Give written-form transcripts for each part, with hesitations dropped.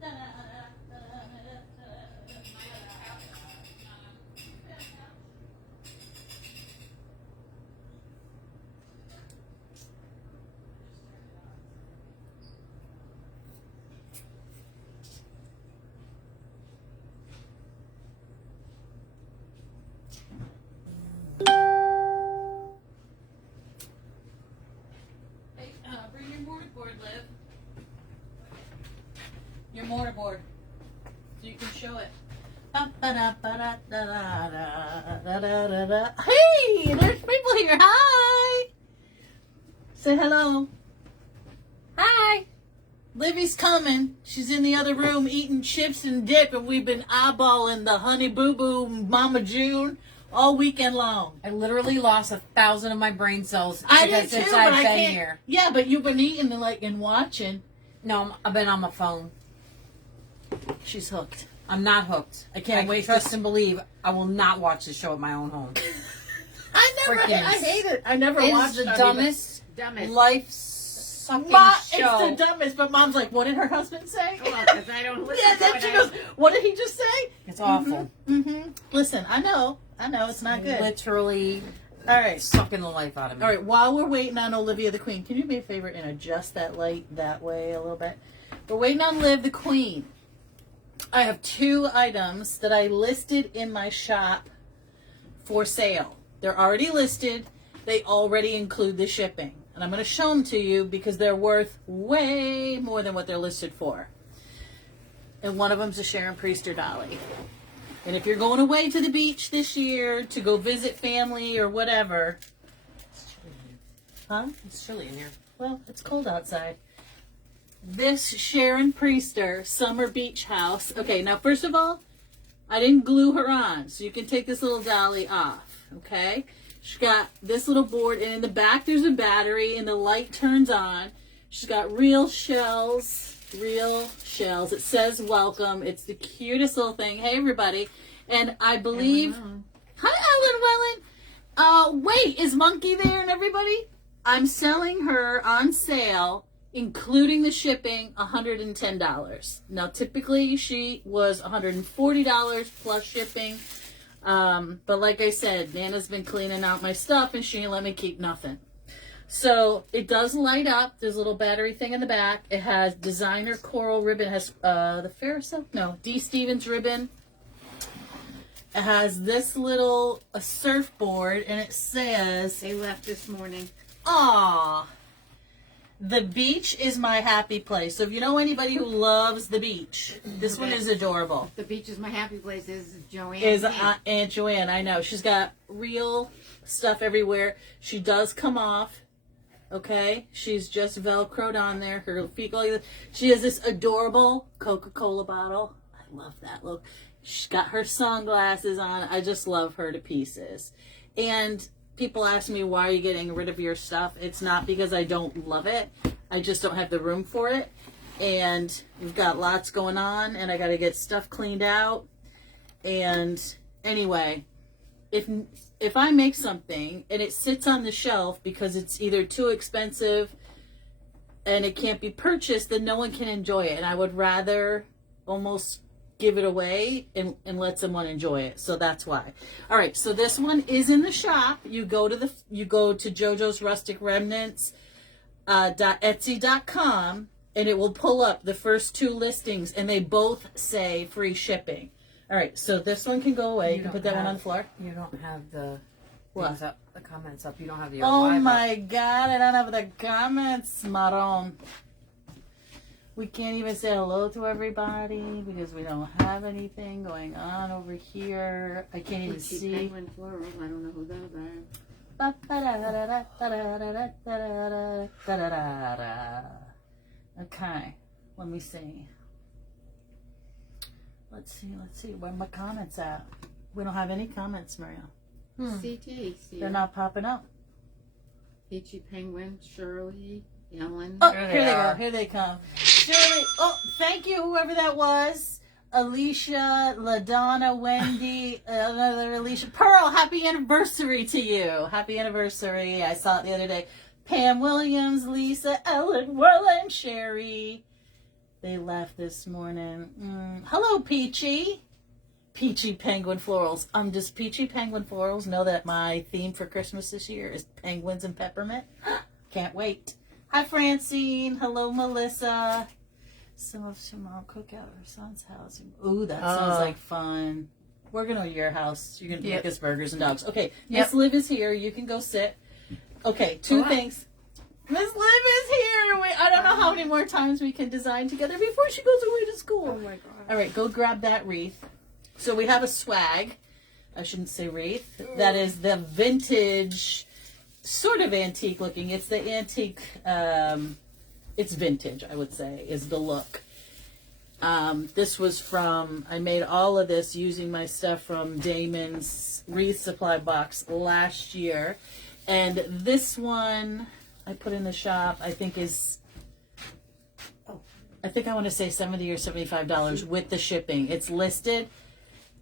Bring your mortarboard, Liv. Your mortarboard. So you can show it. Hey, there's people here. Hi. Say hello. Hi. Livy's coming. She's in the other room eating chips and dip, and we've been eyeballing the Honey Boo Boo Mama June all weekend long. I literally lost 1,000 of my brain cells I did too, since but I've I been can't. here. Yeah, but you've been eating and watching. No, I've been on my phone. She's hooked. I'm not hooked. I can't wait. Trust and believe. I will not watch the show at my own home. I hate it. I never watched the it. dumbest life sucking show. It's the dumbest. But Mom's like, what did her husband say? Well, because I don't listen Yeah, to then it. she goes, what did he just say? It's awful. Mm-hmm. Listen, I know, it's not good. Literally, All right, sucking the life out of me. all right. While we're waiting on Olivia the Queen, can you do me a favor and adjust that light that way a little bit? We're waiting on Liv the Queen. I have 2 items that I listed in my shop for sale. They're already listed. They already include the shipping. And I'm going to show them to you because they're worth way more than what they're listed for. And one of them's a Sharon Priester dolly. And if you're going away to the beach this year to go visit family or whatever. Huh? It's chilly in here. Well, it's cold outside. This Sharon Priester summer beach house. Okay, now first of all, I didn't glue her on, so you can take this little dolly off. Okay, she's got this little board, and in the back there's a battery, and the light turns on. She's got real shells. It says welcome. It's the cutest little thing. Hey everybody, and I believe. Hi, Ellen Wellen. Wait, is Monkey there and everybody? I'm selling her on sale, including the shipping, $110. Now, typically she was $140 plus shipping. But like I said, Nana's been cleaning out my stuff and she didn't let me keep nothing. So it does light up. There's a little battery thing in the back. It has designer coral ribbon. It has the Ferris? No, D. Stevens ribbon. It has this little surfboard, and it says, They left this morning. "Aw, the beach is my happy place." So if you know anybody who loves the beach, this one is adorable. The beach is my happy place. Is Joanne? Is Aunt Joanne? I know she's got real stuff everywhere. She does come off. Okay, she's just Velcroed on there. Her feet go like this. She has this adorable Coca-Cola bottle. I love that look. She's got her sunglasses on. I just love her to pieces. And people ask me, why are you getting rid of your stuff? It's not because I don't love it. I just don't have the room for it. And we've got lots going on, and I got to get stuff cleaned out. And anyway, if I make something and it sits on the shelf because it's either too expensive and it can't be purchased, then no one can enjoy it. And I would rather almost give it away and let someone enjoy it. So that's why. All right, so this one is in the shop. You go to JoJo's Rustic Remnants .etsy.com, and it will pull up the first 2 listings, and they both say free shipping. All right, so this one can go away. You can put that one on the floor. You don't have the What? up, the comments up. You don't have the Oh live my up. God, I don't have the comments, Maron. We can't even say hello to everybody because we don't have anything going on over here. I can't even see. Penguin plural. I don't know who those are. Okay, let me see. Let's see. Where are my comments at? We don't have any comments, Maria. CT. They're not popping up. Peachy Penguin, Shirley, Ellen. Oh, There here they they go. are. Here they come. Shirley. Oh, thank you, whoever that was. Alicia, LaDonna, Wendy, another Alicia. Pearl, happy anniversary to you. Happy anniversary. I saw it the other day. Pam Williams, Lisa, Ellen, Werland, Sherry. They left this morning. Hello, Peachy. Peachy Penguin Florals. Does Peachy Penguin Florals know that my theme for Christmas this year is penguins and peppermint? Can't wait. Hi, Francine. Hello, Melissa. Some of tomorrow cook out at her son's house. Ooh, that sounds like fun. We're going to your house. You're going to make us burgers and dogs. Okay, Miss Liv is here. You can go sit. Okay, two things. Miss Liv is here. I don't know how many more times we can design together before she goes away to school. Oh my god. All right, go grab that wreath. So we have a swag. I shouldn't say wreath. That is the vintage, sort of antique looking. It's the antique, it's vintage, I would say, is the look. This was I made all of this using my stuff from Damon's wreath supply box last year. And this one I put in the shop, I think I want to say $70 or $75 with the shipping. It's listed.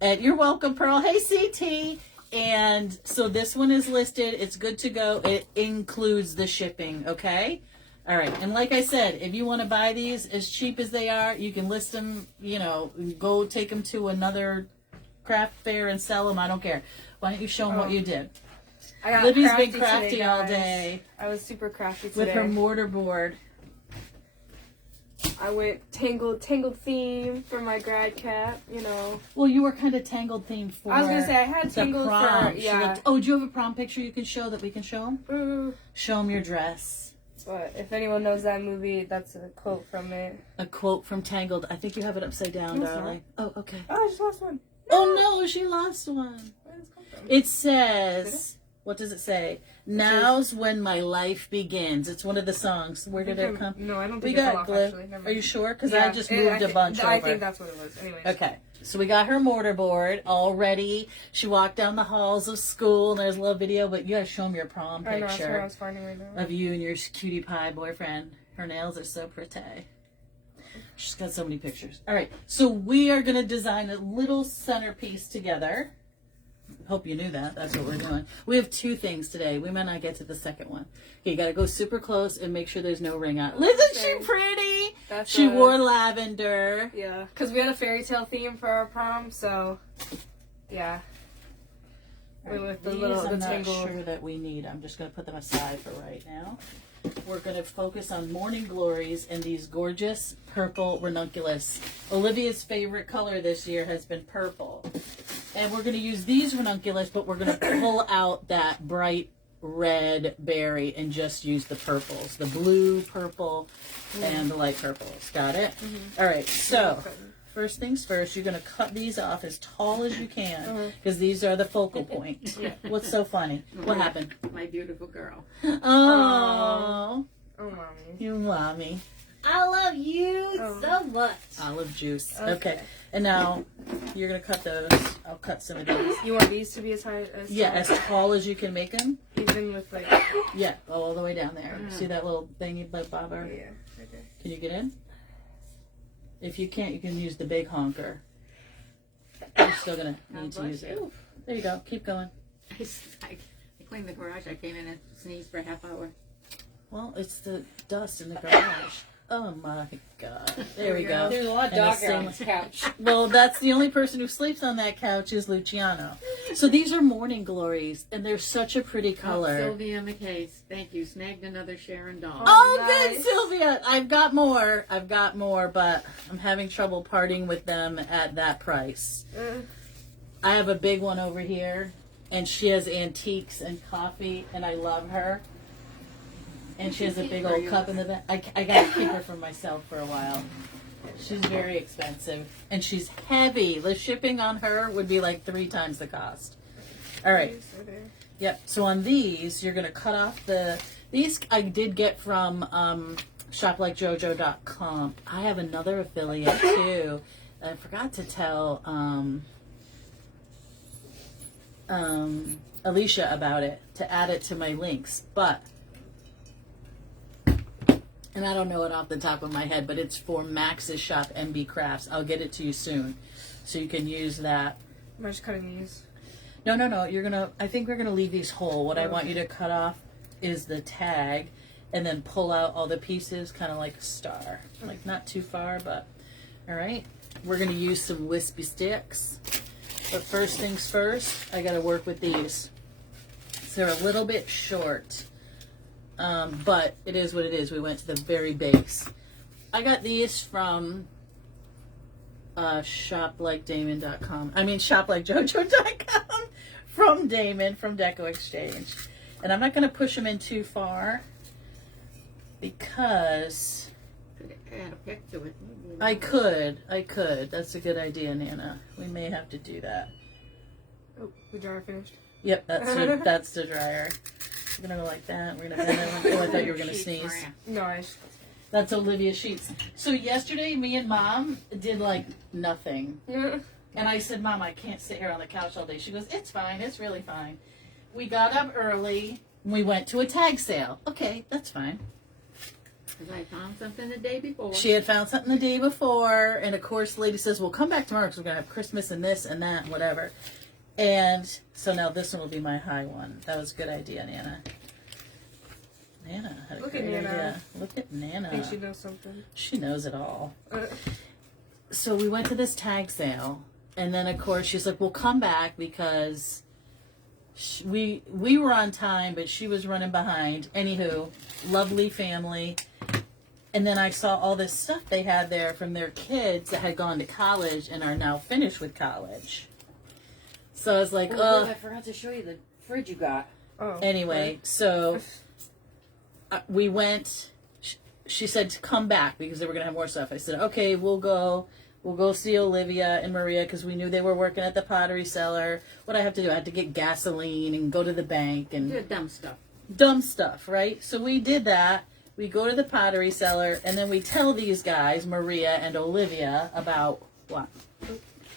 And you're welcome, Pearl. Hey, CT. And so this one is listed. It's good to go. It includes the shipping, okay? All right. And like I said, if you want to buy these as cheap as they are, you can list them, go take them to another craft fair and sell them. I don't care. Why don't you show them what you did? I got Libby's crafty been crafty today, all guys. day. I was super crafty today. With her mortar board. I went tangled theme for my grad cap, Well, you were kind of tangled themed for I was gonna say I had the tangled prom. for She looked- do you have a prom picture you can show that we can show them? Show them your dress. But if anyone knows that movie, that's a quote from it. A quote from Tangled. I think you have it upside down, No, it's darling. Oh, okay. Oh, I just lost one. Oh no, she lost one. Where did this come from? It says, what does it say? Now's when my life begins. It's one of the songs. Where did it come? No, I don't We think it fell got off, glue. actually. Never Are you mind. sure? Because Yeah, I just moved a bunch I over. think that's what it was. Anyways. Okay. So we got her mortar board all ready. She walked down the halls of school, and there's a little video, but you gotta show them your prom I know, that's what I picture was finding right now. of you and your cutie pie boyfriend. Her nails are so pretty. She's got so many pictures. All right, so we are gonna design a little centerpiece together. Hope you knew that. That's what we're doing. We have two things today. We might not get to the second one. Okay, you gotta go super close and make sure there's no ring on. Isn't she pretty? That's She wore lavender. Yeah, because we had a fairy tale theme for our prom, so yeah. We went with the These little I'm the not tangled. sure that we need. I'm just going to put them aside for right now. We're going to focus on Morning Glories and these gorgeous purple ranunculus. Olivia's favorite color this year has been purple. And we're going to use these ranunculus, but we're going to pull out that bright red berry and just use the purples. The blue, purple, and the light purples. Got it? All right, so first things first, you're going to cut these off as tall as you can because these are the focal point. What's so funny? What happened? My beautiful girl. Oh, Oh, mommy. you mommy. I love you Oh. so much. Olive juice. Okay. Okay. And now you're going to cut those. I'll cut some of these. You want these to be as high as Yeah, as tall as you can make them. even with like Yeah, all the way down there. See that little thingy, bobber? yeah. Okay. Can you get in? If you can't, you can use the big honker. You're still going to need to use it. There you go. Keep going. I cleaned the garage. I came in and sneezed for a half hour. Well, it's the dust in the garage. Oh my God. There we go. There's a lot of And dog the hair on same- this couch. Well, that's the only person who sleeps on that couch is Luciano. So these are Morning Glories, and they're such a pretty color. Sylvia McCase. Thank you. Snagged another Sharon doll. Oh, Nice. good, Sylvia. I've got more, but I'm having trouble parting with them at that price. I have a big one over here, and she has antiques and coffee, and I love her. And she has a big old cup in the back. I got to keep her for myself for a while. She's very expensive, and she's heavy. The shipping on her would be like 3 times the cost. All right. Yep. So on these, you're going to cut off these I did get from shoplikejojo.com. I have another affiliate too. I forgot to tell Alicia about it to add it to my links, and I don't know it off the top of my head, but it's for Max's shop, MB Crafts. I'll get it to you soon, so you can use that. Am I just cutting these? No. I think we're gonna leave these whole. What I want you to cut off is the tag, and then pull out all the pieces, kind of like a star. Like not too far, but all right. We're going to use some wispy sticks. But first things first, I got to work with these. So they're a little bit short, but it is what it is. We went to the very base. I got these from shoplikejojo.com. I mean shoplikejojo.com from Damon from Deco Exchange. And I'm not going to push them in too far because Could add a picture with me. I could. That's a good idea, Nana. We may have to do that. Oh, the dryer finished. Yep, that's the dryer. We're going to go like that. We're going to bend it. Oh, I thought you were going to Sheets, sneeze. Maria. No, I. That's Olivia Sheets. So yesterday, me and Mom did like nothing. And I said, Mom, I can't sit here on the couch all day. She goes, it's fine. It's really fine. We got up early. We went to a tag sale. Okay, that's fine. Because I found something the day before. She had found something the day before. And of course, the lady says, well, come back tomorrow because we're going to have Christmas and this and that and whatever. And so now this one will be my high one. That was a good idea, Nana. Nana had a Look at great Nana. idea. Look at Nana. I think she knows something. She knows it all. So we went to this tag sale, and then of course she's like, "We'll come back because we were on time, but she was running behind." Anywho, lovely family. And then I saw all this stuff they had there from their kids that had gone to college and are now finished with college. So I was like, Oh, "Oh." I forgot to show you the fridge you got. Oh. Anyway, so we went. She said to come back because they were going to have more stuff. I said, okay, we'll go see Olivia and Maria because we knew they were working at the pottery cellar. What I have to do, I had to get gasoline and go to the bank and The dumb stuff. dumb stuff, right? So we did that. We go to the pottery cellar and then we tell these guys, Maria and Olivia, about what?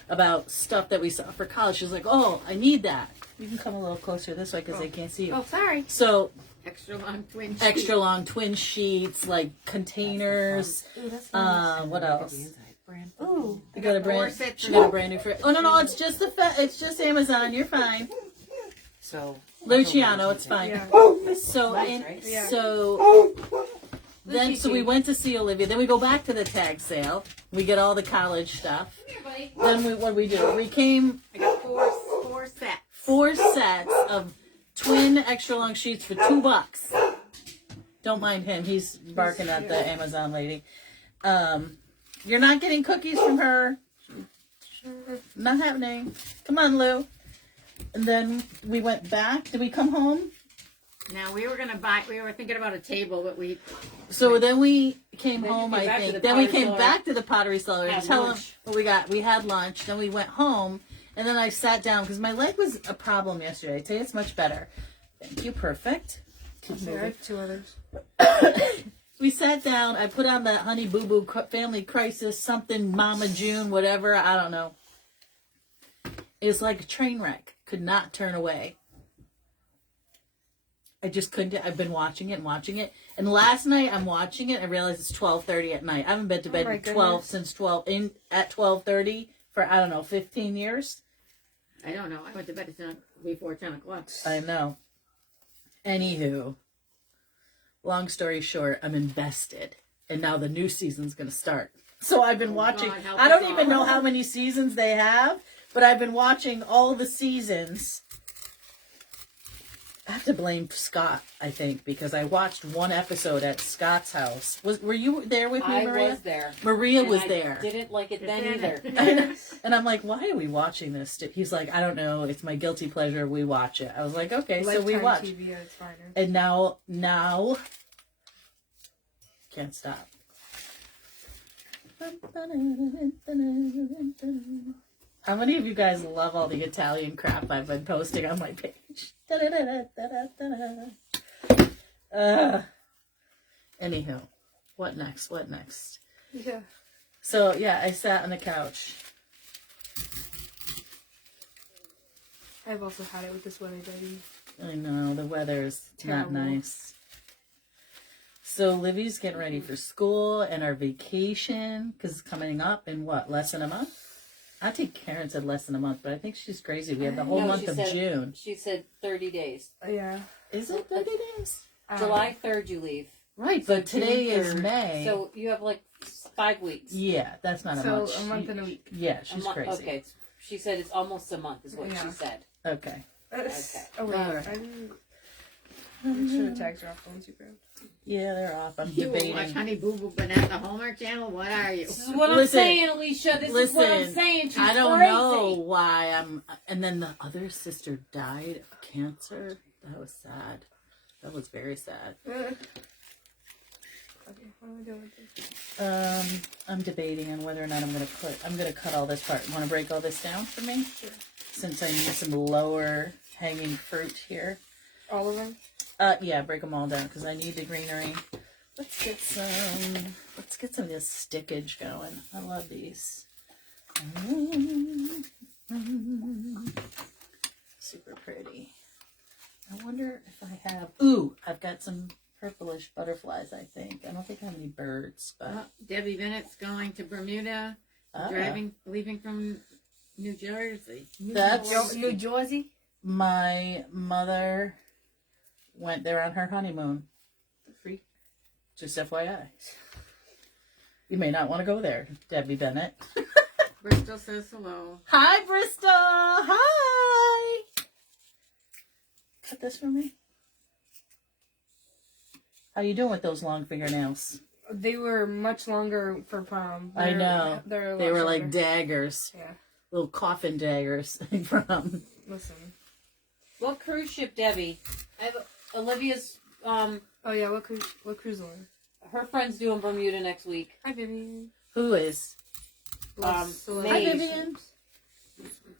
About stuff that we saw for college. She's like, oh, I need that. You can come a little closer this way because they can't see you. Oh, sorry. So Extra long twin extra sheet. long twin sheets, like containers. What else? Ooh. You got a Four brand. sets You got a brand new fridge. Oh no, it's just it's just Amazon. You're fine, So Luciano. It's fine. Yeah. So Nice, in, right? Yeah. so then so we went to see Olivia. Then we go back to the tag sale. We get all the college stuff. Then what do we do? We came I got four sets. 4 sets of twin extra long sheets for $2. Don't mind him. He's barking at the Amazon lady. You're not getting cookies from her. Not happening. Come on, Lou. And then we went back. Did we come home? Now we were thinking about a table, but we So then we came Then you home, came I back to think. the Then we pottery came cellar. back to the pottery cellar and Had tell them lunch. what we got. We had lunch. Then we went home. And then I sat down because my leg was a problem yesterday. Today it's much better. Thank you. Perfect. Keep I moving. have 2 others. We sat down. I put on that Honey Boo Boo Family Crisis, something Mama June, whatever. I don't know. It's like a train wreck. Could not turn away. I just couldn't. I've been watching it and watching it. And last night I'm watching it. I realized it's 12:30 at night. I haven't been to bed my at 12 goodness. since 12 at 12:30 for I don't know 15 years. I don't know. I went to bed before 10 o'clock. I know. Anywho, long story short, I'm invested, and now the new season's gonna start. So I've been watching. God, help I don't us even all. know how many seasons they have, but I've been watching all the seasons. I have to blame Scott, I think, because I watched one episode at Scott's house. Were you there with me, I Maria? was there. Maria And was I there. Didn't like it then either. And I'm like, why are we watching this? He's like, I don't know. It's my guilty pleasure. We watch it. I was like, okay, so we Lifetime watch. TV at its finest. And now, can't stop. How many of you guys love all the Italian crap I've been posting on my page? Anywho, what next? What next? Yeah. So, yeah, I sat on the couch. I've also had it with this weather, baby. I know, the weather's not Terrible. nice. So Livy's getting ready for school and our vacation, because it's coming up in what, less than a month? I think Karen said less than a month, but I think she's crazy. We have the whole No, month she of said- June. She said 30 days. Yeah. Is it 30 days? July 3rd you leave. Right, but today June is 3rd. May. So you have like 5 weeks. Yeah, that's not a So month. a month and a week. Yeah, A she's month. crazy. Okay, she said it's almost a month, is what Yeah. she said. Okay. Oh wait, Alright. I didn't. Make sure the tags are off on Instagram. Yeah, they're off. I'm You will debating. watch Honey Boo Boo Banana Hallmark Channel? What are you? This is what I'm Listen, saying, Alicia. This is what I'm listen, saying. She's I don't crazy. know why I'm. And then the other sister died of cancer. That was sad. That was very sad. Okay, what am I doing with this? I'm debating on whether or not I'm gonna cut all this part. Want to break all this down for me? Sure. Since I need some lower hanging fruit here. All of them? Yeah, break them all down because I need the greenery. Let's get some of this stickage going. I love these. Super pretty. I wonder if I have. Ooh, I've got some purplish butterflies. I think I don't think I have any birds, but Debbie Bennett's going to Bermuda, leaving from New Jersey. That's New Jersey? my mother went there on her honeymoon. Free. Just FYI. You may not want to go there, Debbie Bennett. Bristol says hello. Hi, Bristol. Hi. Cut this for me. How you doing with those long fingernails? They were much longer for prom. I know. They're a lot They were like shorter. daggers. Yeah. Little coffin daggers from. Listen. What cruise ship, Debbie? I have Olivia's. Oh yeah, what cruise line? Her friend's doing Bermuda next week. Hi Vivian. Who is? Loves Hi, celebrity. Vivian.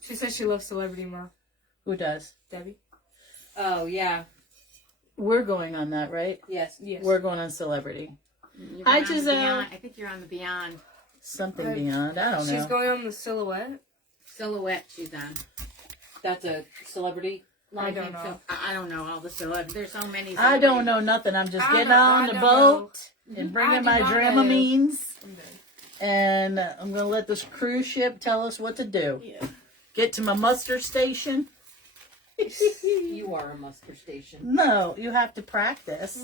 She says she loves Celebrity Mom. Who does? Debbie? Oh yeah. We're going on that, right? Yes. Yes. We're going on Celebrity. You're Hi, on the Giselle. Beyond. I think you're on the Beyond. Something I- beyond. I don't know. She's going on the Silhouette. Silhouette she's on. That's a celebrity. I don't think know. so. I don't know all the celebrities. There's so many. I don't know nothing. I'm just I getting don't- on I the don't boat and I bringing do my not know. Dramamines. I'm dead. And I'm going to let this cruise ship tell us what to do. Yeah. Get to my muster station. You are a muster station. No, you have to practice.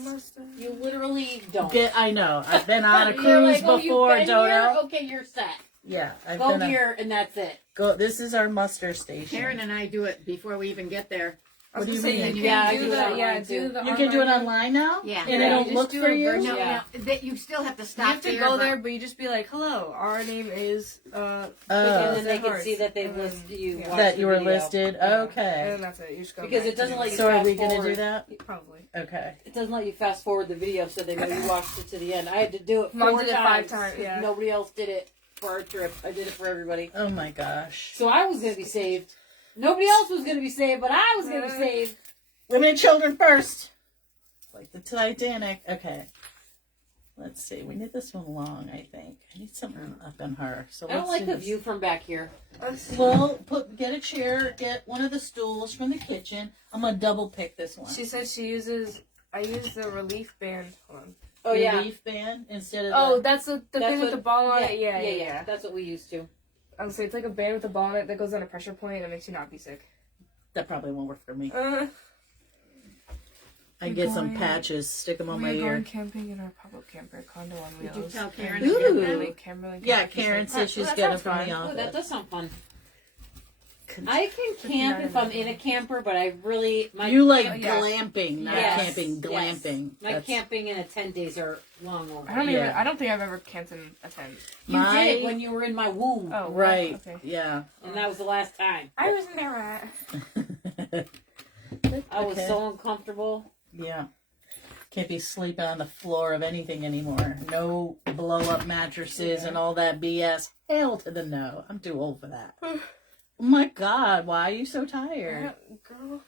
You literally don't. I know. I've been on a You're cruise like, oh, before, you've been here? Dodo. Okay, you're set. Yeah, I've Go been here, and that's it. Go. This is our muster station. Karen and I do it before we even get there. What do you Say, mean? You Yeah, I can do do it the online, do too. the You can do it one. online now? Yeah. And Yeah, it'll you look just do for a you? virtual- Yeah. That you still have to You stop have to there, go but- there, but you just be like, "Hello, our name is." And Oh, then they can hearts. see that they've And then- listed you. yeah. watch that the you were video. listed? Yeah. Okay. And then that's it. You just go Because back it doesn't to let the- you- So are we fast going to forward. do that? Probably. Okay. It doesn't let you fast forward the video, so they know you watched it to the end. I had to do it Mom 4 did it times. 5 times, yeah. Nobody else did it for our trip. I did it for everybody. Oh my gosh. So I was going to be saved. Nobody else was going to be saved, but I was going to be saved. Women and children first. Like the Titanic. Okay. Let's see. We need this one long, I think. I need something up in her. So I don't let's like do the this. view from back here. Well, get a chair, get one of the stools from the kitchen. I'm gonna double pick this one. She says she uses. I use the relief band. Hold on. Oh, yeah. Relief band instead of Oh, the, that's the That's thing with what- the ball on it. Yeah, yeah. That's what we used to. I would say it's like a band with a ball on it that goes on a pressure point and makes you not be sick. that probably won't work for me. I We're get some going- patches, stick them on my We're ear. going camping in our public camper condo on wheels. Did you tell Karen And to get that? Kimberly- Kimberly Yeah, Kimberly Karen said, said she's that getting sounds from the fun. Oh, that office. does sound fun. I can camp if I'm in a camper, but I really... You like yeah. glamping, not Yes, camping, yes. glamping. My That's- camping in a 10 days are long over. Yeah. I don't think I've ever camped in a tent. You My- did when you were in my womb, Oh, Right, Okay. yeah. and that was the last time. I wasn't there. I was Okay. so uncomfortable. Yeah. Can't be sleeping on the floor of anything anymore. No blow-up mattresses and all that BS. Hell to the no. I'm too old for that. Oh my God, why are you so tired? Girl.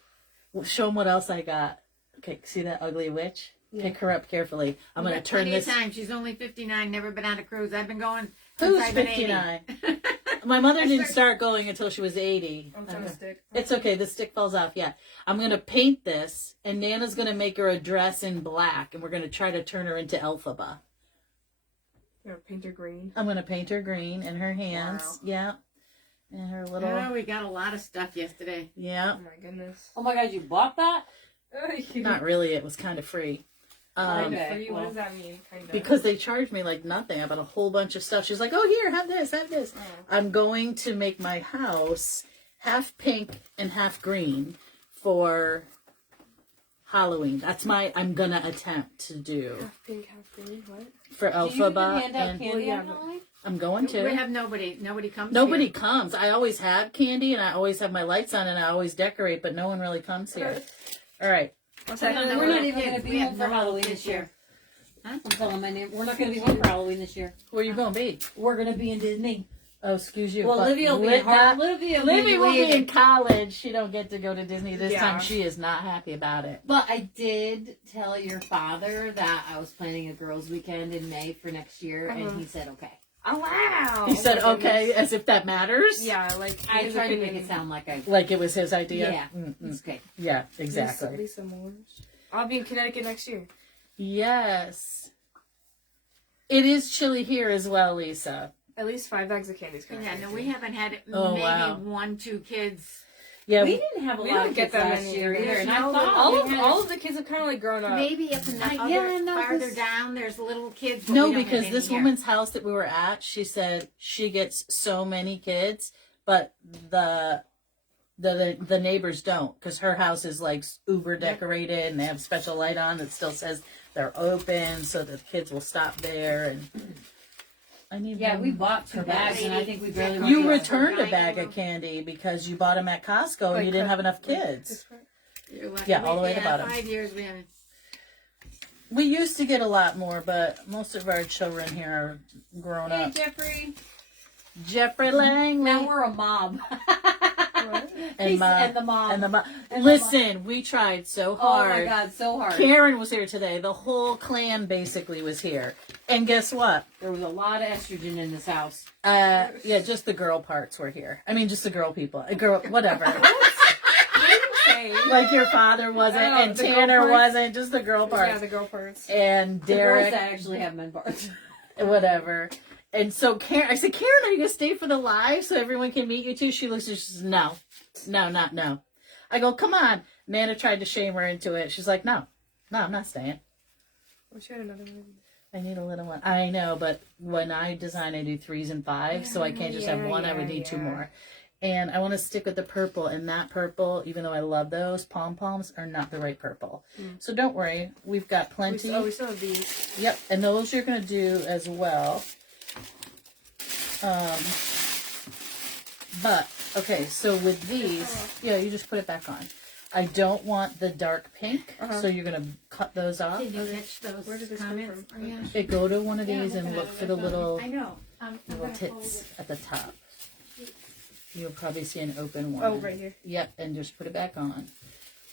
Well, show them what else I got. Okay, see that ugly witch? Pick her up carefully. I'm going to turn this... Time. She's only 59, never been on a cruise. I've been going Who's since I've been 59? 80. My mother didn't start going until she was 80. I'm trying to stick. It's okay. The stick falls off. Yeah. I'm going to paint this, and Nana's going to make her a dress in black, and we're going to try to turn her into Elphaba. You're a painter green. I'm going to paint her green and her hands. Wow. Yeah. And her little... Oh, we got a lot of stuff yesterday. Yeah. Oh my goodness. Oh my God, you bought that? Not really. It was kind of free. Okay. For you, what does that mean? Kind of. Because they charged me like nothing. I bought a whole bunch of stuff. She's like, oh, here, have this, have this. Oh. I'm going to make my house half pink and half green for Halloween. That's I'm going to attempt to do. Half pink, half green. What? For Do you even Elphaba. hand out And candy Well, on yeah, Halloween? I'm going We to. have nobody. Nobody comes. Nobody here. comes. I always have candy and I always have my lights on and I always decorate, but no one really comes here. All right. What's We don't know We're what not our even kids- going to we be have home for no Halloween kids this year. Huh? I'm telling my name. We're not going to be home for Halloween this year. Where you going to be? We're going to be in Disney. Oh, excuse you. Well, but Olivia will be in Olivia will be in college. She don't get to go to Disney this Yeah. time. She is not happy about it. But I did tell your father that I was planning a girls' weekend in May for next year, and he said okay. Oh, wow. He said, Oh, my okay, goodness. as if that matters. Yeah, like I his tried to make opinion. it sound like I. Like it was his idea. Yeah, Mm-mm. it's okay. Yeah, exactly. Lisa Moores. I'll be in Connecticut next year. Yes. It is chilly here as well, Lisa. At least 5 bags of candy's coming. Yeah, no, we haven't had Oh, maybe wow. 1, 2 kids. Yeah, We didn't have a We lot don't of get kids that last many year either. either, and I No, thought All we of, had- all of the kids have kind of like grown up. Maybe up in the other, yeah, no, farther 'cause- down, there's little kids. But no, we don't have because any this here. woman's house that we were at, she said she gets so many kids, but the neighbors don't, because her house is like uber decorated and they have special light on that still says they're open, so the kids will stop there. And I need Yeah, one. we bought 2 bags, and I think we barely. went You through it. returned a bag of candy because you bought them at Costco and you didn't have enough kids. You're lucky. Yeah, all the way to the bottom. 5 years we haven't. We used to get a lot more, but most of our children here are grown Hey, up. Jeffrey. Jeffrey Langley. Now we're a mob. And the mom. And the mom. And the Listen, we tried so Oh hard. my God, so hard. Karen was here today. The whole clan basically was here. And guess what? There was a lot of estrogen in this house. Yeah, just the girl parts were here. I mean, just the girl people. Girl, whatever. Like your father wasn't, Oh, and the girl Tanner parts? wasn't, just the girl Yeah, parts. the girl parts. And The Derek. girls that actually have men parts. Whatever. And so Karen, I said, Karen, are you going to stay for the live so everyone can meet you too? She looks and she says, no. I go, come on. Nana tried to shame her into it. She's like, no, I'm not staying. Wish I had another one. I need a little one. I know, but when I design, I do 3s and 5s, so I can't just have one. I would need 2 more. And I want to stick with the purple, and that purple, even though I love those, pom-poms are not the right purple. So don't worry. We've got plenty. We still have these. Yep, and those you're going to do as well. But, okay, so with these, yeah, you just put it back on. I don't want the dark pink, so you're going to cut those off. Did you catch those Where did this come comments? from? Oh, yeah. Okay, go to one of these and look for the little I know. little tits at the top. You'll probably see an open one. Oh, right here. Yep, and just put it back on.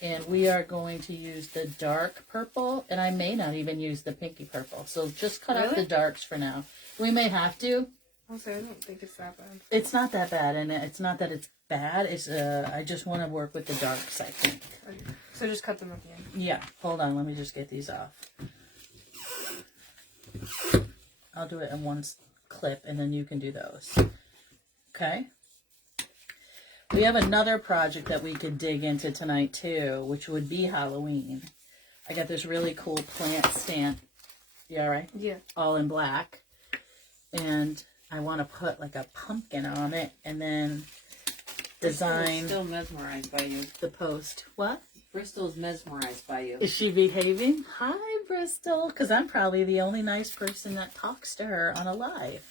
And we are going to use the dark purple, and I may not even use the pinky purple. So just cut out the darks for now. We may have to. Also, I don't think it's that bad. It's not that bad, and it's not that it's bad. It's I just want to work with the darks, I think. So just cut them at the end. Yeah, hold on. Let me just get these off. I'll do it in one clip, and then you can do those. Okay? We have another project that we could dig into tonight, too, which would be Halloween. I got this really cool plant stamp. Yeah, right? Yeah. All in black. And I want to put, like, a pumpkin on it, and then design Still mesmerized by you. the post. What? Bristol's mesmerized by you. Is she behaving? Hi, Bristol. Because I'm probably the only nice person that talks to her on a live.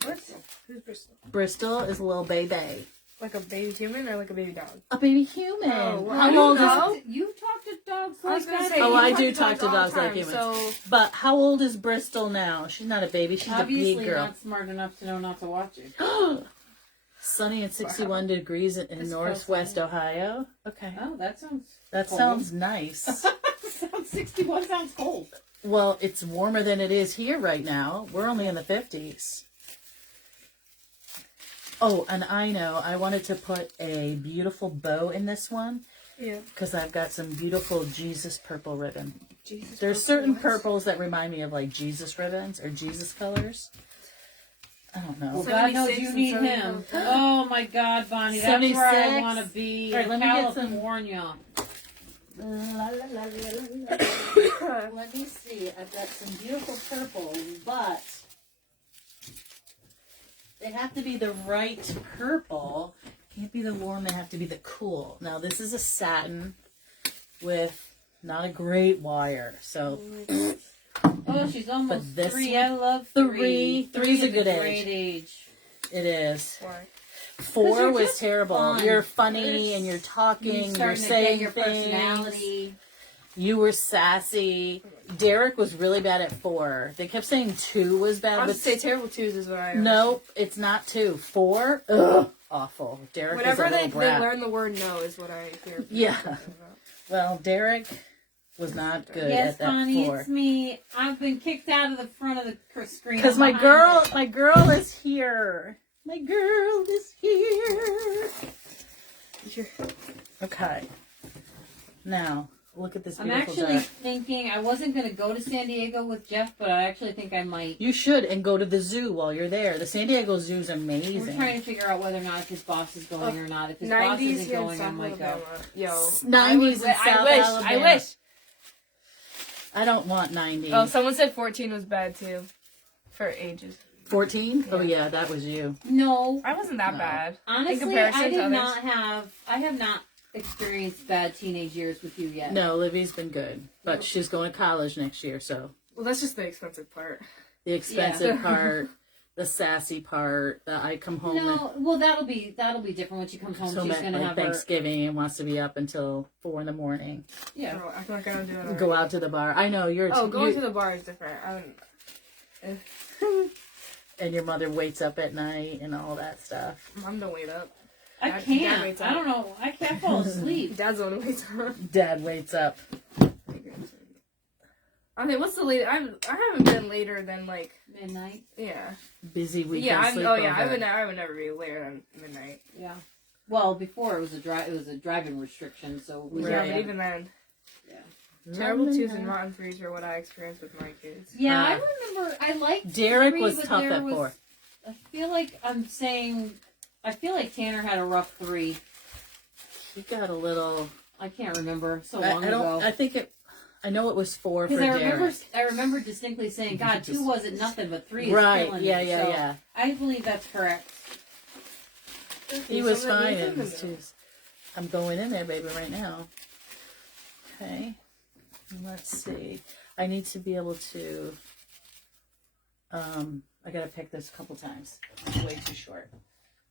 Bristol. Who's Bristol? Bristol is a little baby. Like a baby human or like a baby dog? A baby human. Oh, well, How I old don't is... know. You talk to dogs I was like gonna that? say, Oh, you I talk do to talk to all the dogs like time, humans. So But how old is Bristol now? She's not a baby. She's Obviously a big girl. not smart enough to know not to watch it. Sunny and 61 degrees in northwest Ohio. Okay. Oh, that sounds That cold. sounds nice. Sounds 61 sounds cold. Well, it's warmer than it is here right now. We're only in the 50s. Oh, and I know. I wanted to put a beautiful bow in this one yeah. because I've got some beautiful Jesus purple ribbon. Jesus. There's Christ, certain what? purples that remind me of like Jesus ribbons or Jesus colors. I don't know. Well, God knows 76 you and need 74. him. Oh my God, Bonnie, that's where I 76. want to be. All right, in let me get some- California. La, la, la, la, la, la. Let me see. I've got some beautiful purples, but they have to be the right purple. Can't be the warm. They have to be the cool. Now, this is a satin with not a great wire. So, Oh, she's almost but this 3. one- I love 3. 3's a is good great age. age. It is. Why? 4 you're was just terrible. fun. You're funny and you're talking. You're Starting to saying get your things. personality. You were sassy. Derek was really bad at 4. They kept saying 2 was bad. I'll but just say terrible twos is what I. nope, it's not 2. 4, ugh, awful. Derek Whenever was a they little brat. learn the word no is what I hear. Yeah. Well, Derek was not good Yes, at that Connie, 4. it's me. I've been kicked out of the front of the screen. Because I'm behind it. my girl is here. My girl is here. Okay. Now, look at this I'm beautiful actually duck. thinking I wasn't going to go to San Diego with Jeff, but I actually think I might. You should, and go to the zoo while you're there. The San Diego Zoo's We're amazing. trying to figure out whether or not if his boss is going or not. If his boss 90s isn't here in going, I South might go. Alabama. Yo, 90s in South I Alabama. wish. I don't want 90. Oh, someone said 14 was bad too, for ages. 14? Oh, yeah, that was you. No, I wasn't that No. bad. honestly, comparison I to did others. not have. I have not experienced bad teenage years with you yet. No, Livy's been good. But she's going to college next year, so. Well, that's just the expensive part. The expensive part, the sassy part, the I come home No, well that'll be different when she comes home. so She's mad gonna like have Thanksgiving and wants to be up until 4 in the morning. Yeah. Oh, I feel like I don't do that. Go out to the bar. I know, you're... Oh, going you- to the bar is different. and your mother waits up at night and all that stuff. Mom don't wait up. I Dad can't. waits I up. don't know. I can't fall asleep. Dad's the one who waits up. Dad waits up. Okay, what's the late? I haven't been later than like Midnight. yeah. Busy weekend Yeah, I sleepover. would never be later than midnight. Yeah. Well, before it was a driving restriction, so we Right. Yeah, were but even then, Yeah. terrible twos and rotten threes are what I experienced with my kids. Yeah, I Ah. remember. I liked Derek 3, was but tough there at was- 4. I feel like I'm saying. I feel like Tanner had a rough 3. He got a little... I can't remember. So I long don't... ago. I think it... I know it was 4 for Because Derek. I remember distinctly saying, "God, 2 wasn't nothing, but 3 is Right, killing yeah, it." yeah, So yeah. I believe that's correct. He was Something fine you in can his do. twos. I'm going in there, baby, right now. Okay. Let's see. I need to be able to... I gotta pick this a couple times. It's way too short.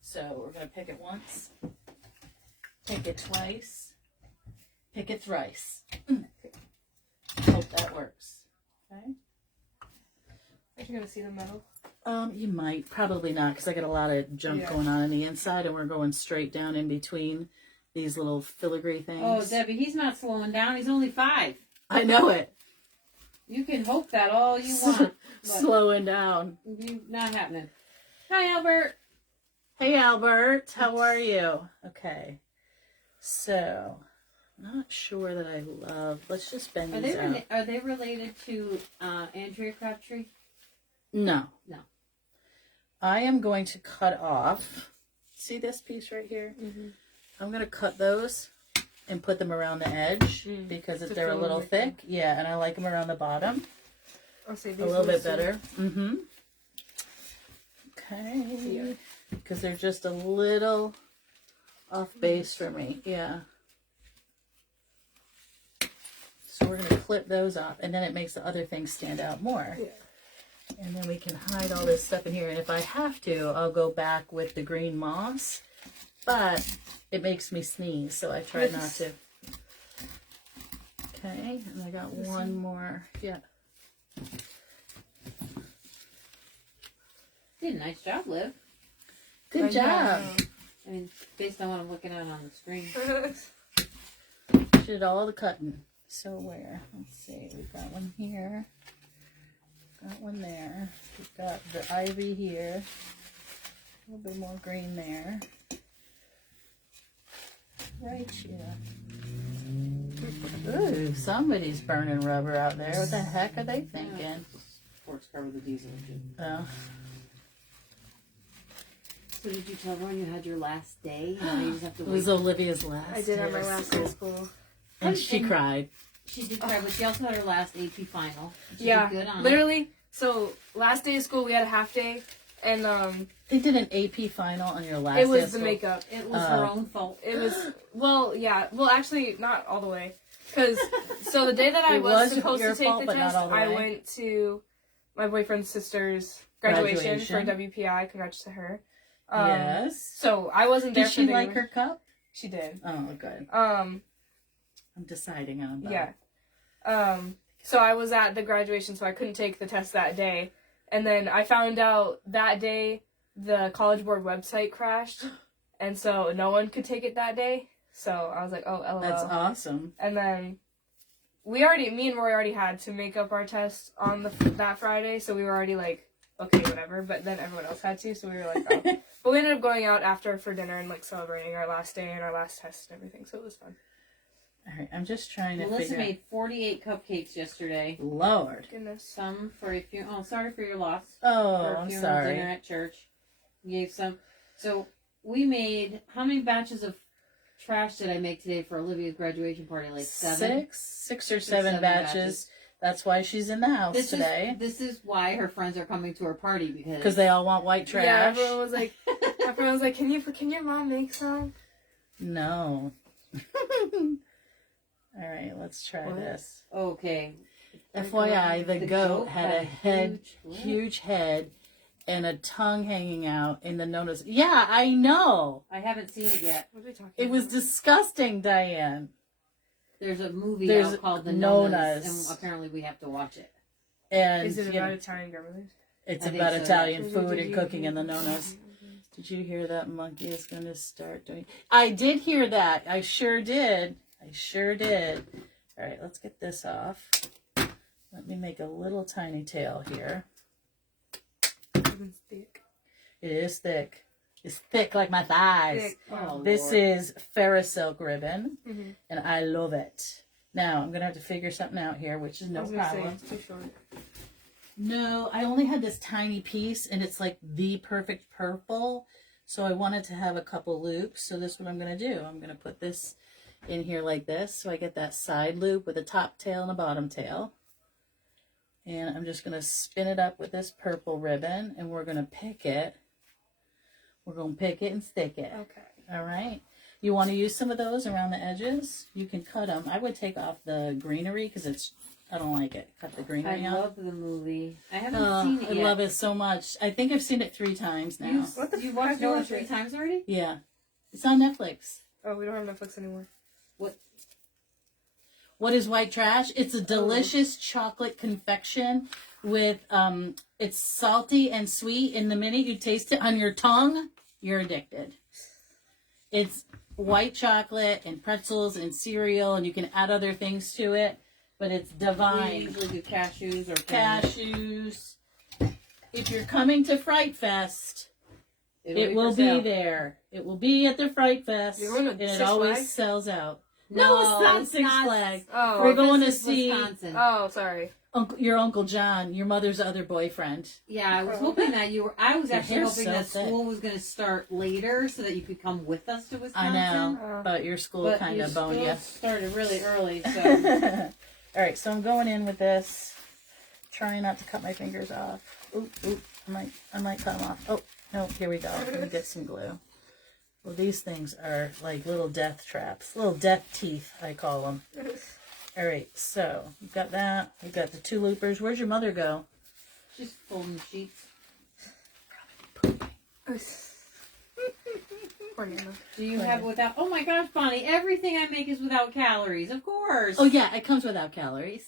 So we're gonna pick it once. Pick it twice. Pick it thrice. Hope that works. Okay. Are you gonna see the metal? You might. Probably not, because I got a lot of junk Yeah. going on the inside, and we're going straight down in between these little filigree things. Oh, Debbie, he's not slowing down. He's only 5. I know it. You can hope that all you want, but Slowing down. not happening. Hi, Albert. Hey, Albert. How are you? Okay. So, not sure that I love... Let's just bend Are these they out. are they related to Andrea Crabtree? No. No. I am going to cut off... See this piece right here? Mm-hmm. I'm going to cut those and put them around the edge because To they're a fill little in the thick. Yeah, and I like them around the bottom. I'll say A little bit better. Mm-hmm. Okay. Yeah. Because they're just a little off base for me. Yeah. So we're going to clip those off, and then it makes the other things stand out more. Yeah. And then we can hide all this stuff in here. And if I have to, I'll go back with the green moss. But it makes me sneeze, so I try not to. Okay, and I got one more. Yeah. Did a nice job, Liv. Good job. I mean, based on what I'm looking at on the screen. Did all the cutting. So where? Let's see. We've got one here. Got one there. We've got the ivy here. A little bit more green there. Right here. Ooh, somebody's burning rubber out there. What the heck are they thinking? Forks cover the diesel engine. Oh. So did you tell everyone you had your last day? You just have to It wait. was Olivia's last I did day on my of last school. day of school. And she cried. She did cry, but she also had her last AP final. She Yeah, did good on literally. So last day of school, we had a half day, and They did an AP final on your last it day was of the school. makeup. it. It was her own fault. It was well, actually, not all the way, because so the day that I It was was supposed your to take fault, the but not test, all the I way. went to my boyfriend's sister's graduation for Graduation. WPI. Congrats to her. Yes. So I wasn't there. Did she for the like her cup? She did. Oh, good. I'm deciding on that. Yeah. So I was at the graduation, so I couldn't take the test that day. And then I found out that day the College Board website crashed, and so no one could take it that day. So I was like, oh, LOL. That's awesome. And then me and Roy already had to make up our test on that Friday, so we were already like, okay, whatever. But then everyone else had to, so we were like, oh. But we ended up going out after for dinner and like celebrating our last day and our last test and everything, so it was fun. All right, I'm just trying to Melissa figure made 48 cupcakes yesterday. out. Lord. Goodness. Some for a funeral. Oh, sorry for your loss. Oh, For a I'm funeral dinner sorry. at church. Gave some. So we made, how many batches of trash did I make today for Olivia's graduation party? Like 7? Six or seven batches. That's why she's in the house today. This is why her friends are coming to her party, Because they all want white trash. Yeah, everyone was like, can your mom make some? No. All right, let's try this. Okay. FYI, the goat had a huge huge head, and a tongue hanging out in the nonas. Yeah, I know. I haven't seen it yet. What are we talking It was about? disgusting, Diane. There's a movie There's out called The Nonas. Nonas, and apparently we have to watch it. And Is it you know, about Italian grandmothers? it's I think about so, Italian yeah. food and cooking in the nonas. Did you hear that monkey is going to start doing? I did hear that. I sure did. All right, let's get this off. Let me make a little tiny tail here. It's thick. It is thick. It's thick like my thighs. Thick. Oh, This Lord. is Ferris silk ribbon, Mhm. and I love it. Now, I'm going to have to figure something out here, which is I no was gonna say, problem. it's too short. No, I only had this tiny piece, and it's like the perfect purple, so I wanted to have a couple loops, so this is what I'm going to do. I'm going to put this in here like this, so I get that side loop with a top tail and a bottom tail. And I'm just going to spin it up with this purple ribbon, and we're going to pick it. We're going to pick it and stick it. Okay. All right. You want to use some of those around the edges? You can cut them. I would take off the greenery because I don't like it. Cut the I greenery off. love the movie. I haven't seen it I yet. love it so much. I think I've seen it 3 times now. You watched heck it is 3 it? times already? Yeah. It's on Netflix. Oh, we don't have Netflix anymore. What is white trash? It's a delicious chocolate confection with it's salty and sweet. And the minute you taste it on your tongue, you're addicted. It's white chocolate and pretzels and cereal, and you can add other things to it, but it's We divine. usually do cashews or Cashews. If you're coming to Fright Fest, it will be there. It will be at the Fright Fest, You're going to and it Six always Flags? sells out. No, No, it's not it's Six not. Flags. Oh. We're going to This is see Wisconsin. Oh, sorry. your Uncle John, your mother's other boyfriend. Yeah, I was hoping that you were. I was Your actually hair's hoping so that thick. school was going to start later so that you could come with us to I Wisconsin. know, but your school But kind your of boned school you. started really early, so All right, so I'm going in with this, trying not to cut my fingers off. Oop, I might cut them off. Oh no, here we go. Let me get some glue. Well, these things are like little death traps, little death teeth, I call them. All right, so we've got that. We've got the 2 loopers. Where's your mother go? just folding sheets. Poor Nana. Do you have without? Oh my gosh, Bonnie! Everything I make is without calories, of course. Oh yeah, it comes without calories.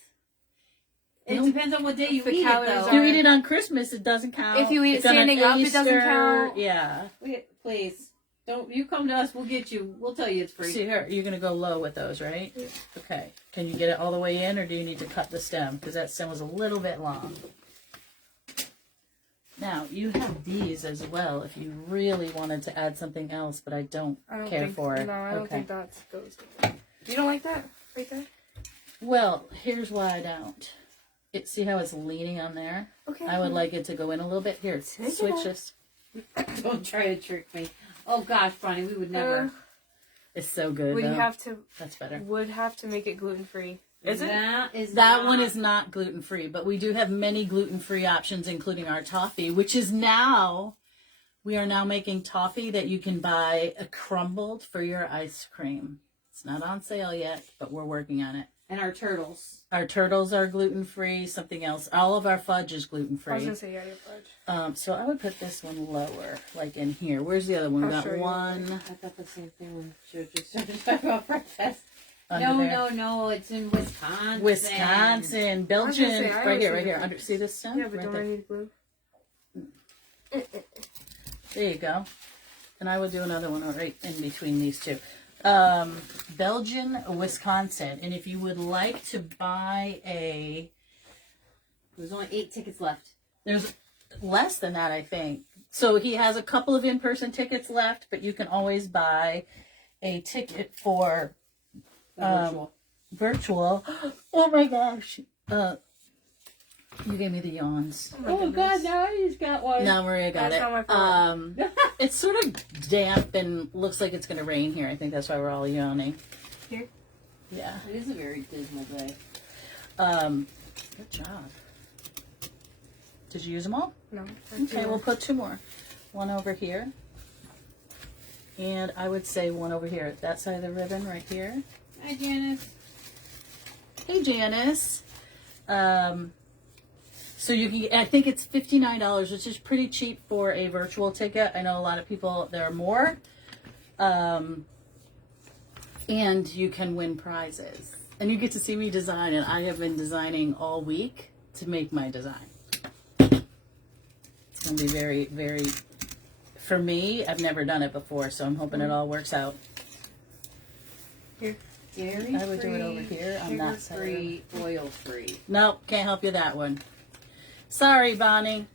It depends on what day you The eat it, calories though. If you eat it on Christmas, it doesn't count. If you eat It's on standing an up, it doesn't Easter, count. Yeah. Please don't. You come to us, we'll get you. We'll tell you it's free. See here, you're gonna go low with those, right? Okay. Can you get it all the way in, or do you need to cut the stem? Because that stem was a little bit long. Now, you have these as well if you really wanted to add something else, but I don't care for it. No, I don't Okay. think that goes good. You don't like that? Right there? Well, here's why I don't. See how it's leaning on there? Okay. I would like it to go in a little bit. Here, Take it switch out. this. Don't try to trick me. Oh gosh, Bonnie, we would never. It's so good. We though. have to That's better. would have to make it gluten free. Is it? That one is not gluten-free, but we do have many gluten-free options, including our toffee, which is now, we are now making toffee that you can buy crumbled for your ice cream. It's not on sale yet, but we're working on it. And our turtles. Our turtles are gluten-free, something else. All of our fudge is I was gluten-free. gonna say yeah, your fudge. So I would put this one lower, like in here. Where's the other one? We I'll got show you. one I thought the same thing when Jojo started talking about breakfast. under there. No, it's in Wisconsin. Wisconsin, Belgian, say, I right always here, see the Under, see this stuff? Yeah, but right don't there. I need glue? There you go. And I will do another one right in between these two. Belgian, Wisconsin. And if you would like to buy There's only 8 tickets left. there's less than that, I think. So he has a couple of in-person tickets left, but you can always buy a ticket for virtual. Oh my gosh. You gave me the yawns. Oh God, now I just got one. Now Maria got That's it. not my fault. It's sort of damp and looks like it's going to rain here. I think that's why we're all yawning. Here? Yeah. It is a very dismal day. Good job. Did you use them all? No. Okay, we'll put 2 more. One over here. And I would say one over here. That side of the ribbon right here. Hi, Janice. Hey, Janice. So you can, I think it's $59, which is pretty cheap for a virtual ticket. I know a lot of people, there are more. And you can win prizes. And you get to see me design, and I have been designing all week to make my design. It's going to be very, very, for me, I've never done it before, so I'm hoping it all works out. Here. Dairy I would do it over here on that side. Sugar-free, oil-free. Nope, can't help you that one. Sorry, Bonnie.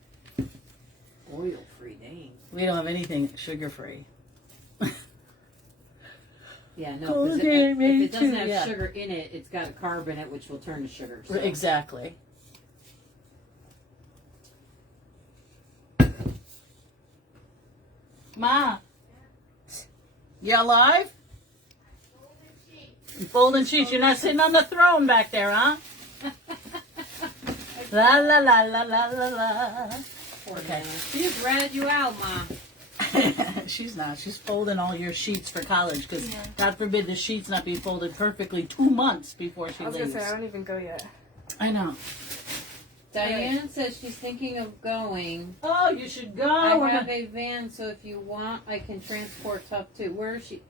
Oil-free, dang. We don't have anything sugar-free. Yeah, no, because Okay, if me it doesn't too, have yeah. sugar in it, it's got a carb in it, which will turn to sugar. So. Exactly. Ma, you alive? You folding sheets. You're not sitting on the throne back there, huh? La la la la la la la. Okay. She just ratted you out, Ma. She's not. She's folding all your sheets for college because, Yeah. God forbid, the sheets not be folded perfectly 2 months before she I was leaves. gonna say I don't even go yet. I know. Diane says she's thinking of going. Oh, you should go. I have a van, so if you want, I can transport Tuck too. Where is she?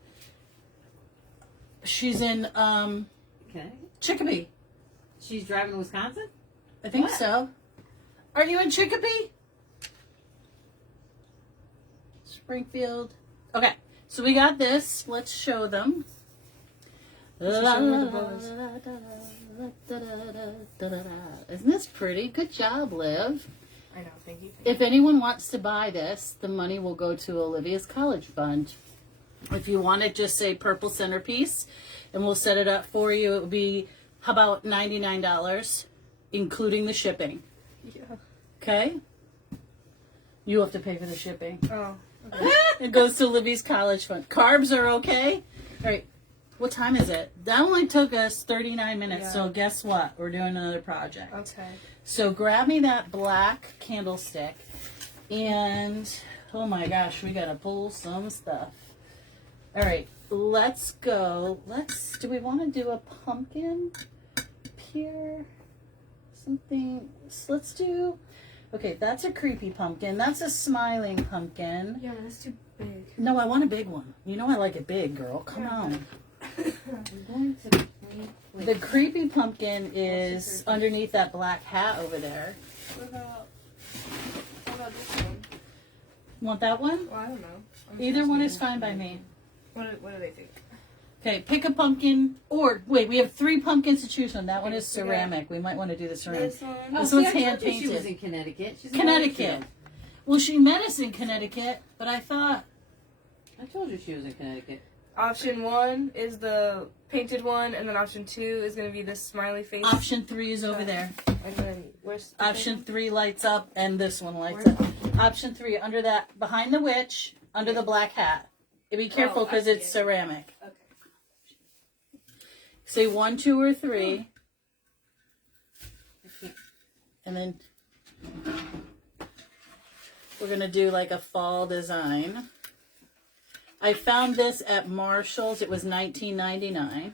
She's in Okay. Chicopee. She's driving to Wisconsin? I think What? so. Are you in Chicopee? Springfield. Okay, so we got this. Let's show them. Let's show them where the bow is. Isn't this pretty? Good job, Liv. I know, thank you. If anyone wants to buy this, the money will go to Olivia's college fund. If you want it, just say purple centerpiece, and we'll set it up for you. It would be, how about $99, including the shipping. Yeah. Okay? You have to pay for the shipping. Oh. It goes to Libby's college fund. Carbs are okay? All right. What time is it? That only took us 39 minutes, Yeah. so guess what? We're doing another project. Okay. So grab me that black candlestick, and oh my gosh, we gotta pull some stuff. All right, let's go. Do we want to do a pumpkin here? Something, let's do, okay, that's a creepy pumpkin. That's a smiling pumpkin. Yeah, but that's too big. No, I want a big one. You know I like it big, girl. Come on. I'm going to paint with The creepy pumpkin is underneath that black hat over there. What about this one? Want that one? Well, I don't know. I'm Either just one asking. is fine by me. What do they think? Okay, pick a pumpkin. Or, wait, we have 3 pumpkins to choose from. That one is Okay, we got ceramic. We might want to do the ceramic. This one. This see, one's I told hand you She was painted. in Connecticut. She's in Connecticut. Wakefield. Well, she met us in Connecticut, but I thought, I told you she was in Connecticut. Option 1 is the painted one, and then option 2 is going to be this smiley face. option 3 is over there. And then where's the Option 3 lights up, and this one lights Where's up. Option 3, under that, behind the witch, under the black hat. Be careful Oh, I because see it's it. ceramic. Okay. Say 1, 2, or 3. And then we're going to do like a fall design. I found this at Marshall's. It was $19.99.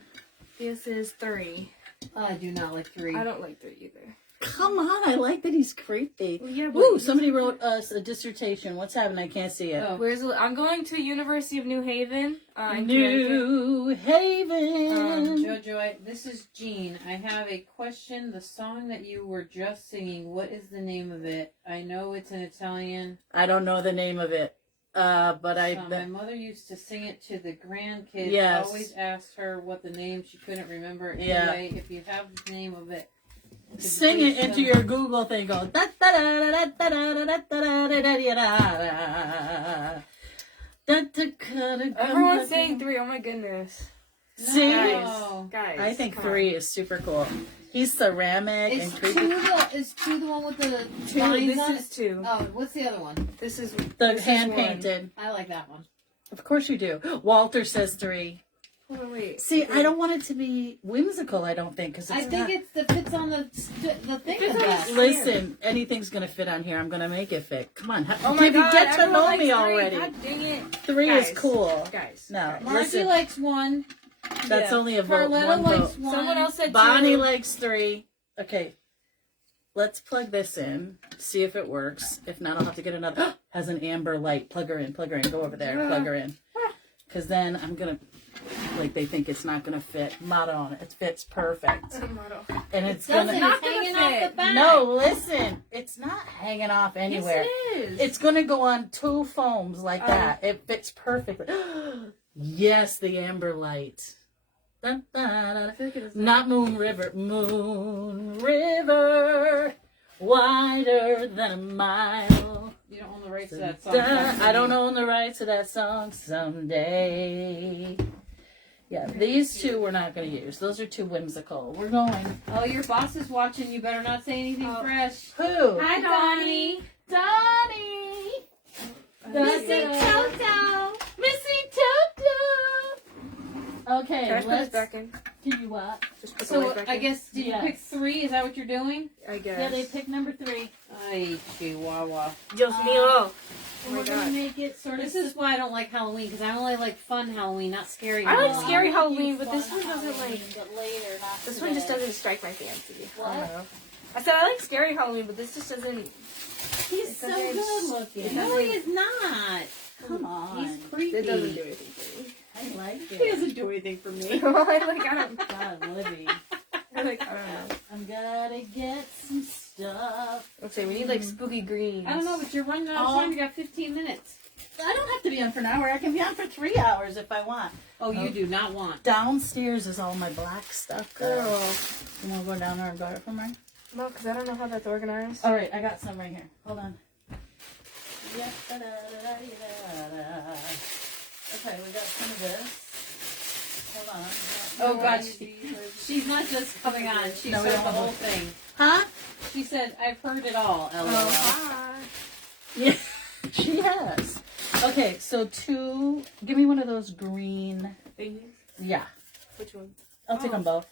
This is 3. I do not like 3. I don't like 3 either. Come on, I like that he's creepy. Well, yeah, but Ooh, somebody wrote us a dissertation. What's happening? I can't see it. Oh. I'm going to University of New Haven. In Connecticut. New Haven. Jojo, this is Jean. I have a question. The song that you were just singing, what is the name of it? I know it's in Italian. I don't know the name of it, but My mother used to sing it to the grandkids. Yes. I always asked her what the name. She couldn't remember. Yeah. Anyway, if you have the name of it. Sing it into your Google thing. Go da da da da da da da da da da. Everyone's saying 3. Oh my goodness. See, No. Guys. I think come 3 is super cool. He's ceramic Is and 2 creepy. the one with the on. lines on This is 2. Oh, what's the other one? This is The this is hand 1. painted. I like that one. Of course you do. Walter says 3. Hold on, wait. See, I don't want it to be whimsical. I don't think because I think it's the fits on the thing fits the on the best. Listen, anything's gonna fit on here. I'm gonna make it fit. Come on, Oh my God, get to everyone know likes me 3. already. God dang it. 3 Guys. is cool. Guys. No, guys. Margie listen, likes 1. that's yeah. only a vote. Carletta One likes vote. 1. Someone else said 2. Bonnie likes 3. Okay, let's plug this in. See if it works. If not, I'll have to get another. Has an amber light. Plug her in. Plug her in. Go over there. Plug her in. Because then I'm gonna. Like they think it's not gonna fit. Motto on it. It fits perfect. Model. And it's Doesn't, gonna. Not it's hanging gonna off fit. the back. No, listen. It's not hanging off anywhere. Yes, it is. It's gonna go on 2 foams like that. It fits perfectly. Yes, the amber light. Dun, dun, dun. I feel like it is Not Moon River. Moon River. Wider than a mile. You don't own the rights to that song. Dun, I don't own the rights to that song someday. Yeah, these 2 we're not going to use. Those are too whimsical. We're going. Oh, your boss is watching. You better not say anything fresh. Who? Hi, Donnie. Donnie. Missy Toto. Missy Toto. Okay, Can I put this let's. back in? Can you what? Just put the So light back I in? guess did Yes. you pick 3? Is that what you're doing? I guess. Yeah, they picked number 3. Ay, Chihuahua. Dios mío. Oh my We're gonna God. make it sort of. This is why I don't like Halloween, because I only like fun Halloween, not scary I like Halloween. scary I like Halloween, you but this fun one doesn't Halloween, like. But later, not This one just today. doesn't strike my fancy. I What? don't know. I said I like scary Halloween, but this just doesn't. He's It so doesn't- good looking. No, he is not. Come on. He's creepy. It doesn't do anything for me. I like He it. doesn't do anything for me. I don't. God, Libby. I don't know. I'm gonna get some stuff. Let's say we need like spooky greens. I don't know, but you're running out of Oh. time. You got 15 minutes. I don't have to be on for an hour. I can be on for 3 hours if I want. Oh, you do not want. Downstairs is all my black stuff. Girl. You want to go down there and grab it from her? No, because I don't know how that's organized. All right, I got some right here. Hold on. Yeah, da-da-da-da-da-da. Okay, we got some of this. Hold on. Oh, God. She's not just coming on. She No, we said don't the want whole thing. Huh? She said, I've heard it all, LOL. Hi. Yeah, she has. Okay, so 2. Give me one of those green. Thingies? Yeah, Which one? I'll take them both.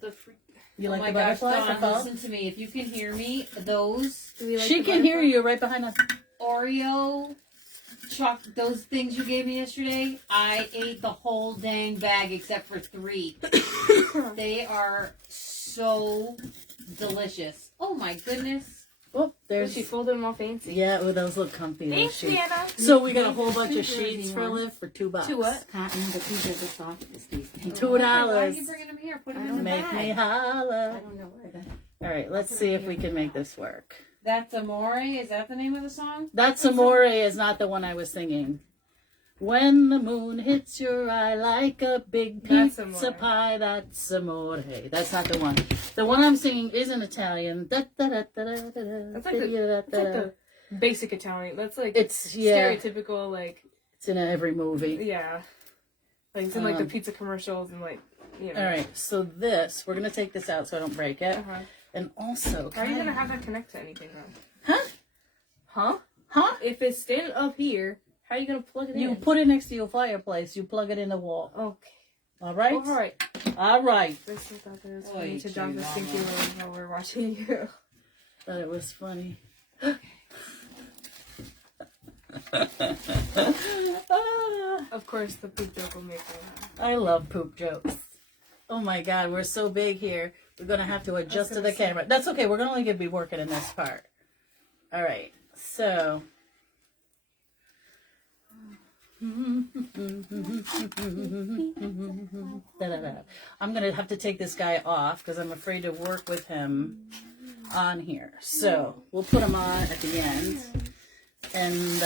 The free. You Oh like my the gosh, butterflies or Dawn, both? listen to me. If you can hear me, those Do we like She the can hear butterfly? you right behind us. Oreo those things you gave me yesterday, I ate the whole dang bag except for 3. They are so delicious. Oh my goodness. Oh, there's. She folded them all fancy. Yeah, ooh, those look comfy. Those Thanks, sheets. Deanna. So we got a whole bunch of Two sheets jersey for ones. Liv for $2. To what? Cotton, but these are the softest. These things. $2. Okay, why are you bringing them here? Put them in the Make bag. me holla. I don't know where that. All right, let's see if we can make this work. That's Amore. Is that the name of the song? That's Amore is not the one I was singing. When the moon hits your eye like a big That's pizza Amore. pie, that's Amore. That's not the one. The one I'm singing is in Italian. That's like the basic Italian. That's like It's, yeah, stereotypical, like, it's in every movie. yeah. Like, it's in like the Um, pizza commercials and like, you know. All right, so this, we're going to take this out so I don't break it. Uh-huh. And also, How are you can gonna I- have that connect to anything though? Huh? Huh? Huh? If it's standing up here, how are you gonna plug it You in? put it next to your fireplace. You plug it in the wall. Okay. All right? All right. All right. I just thought that it was Oy, funny to drop the stinky Chihuahua. load while we're watching you. Thought it was funny. Of course, the poop joke will make me laugh. I love poop jokes. Oh my God, we're so big here. We're going to have to adjust to the camera. That's okay. We're only going to be working in this part. All right. So. I'm going to have to take this guy off because I'm afraid to work with him on here. So we'll put him on at the end. And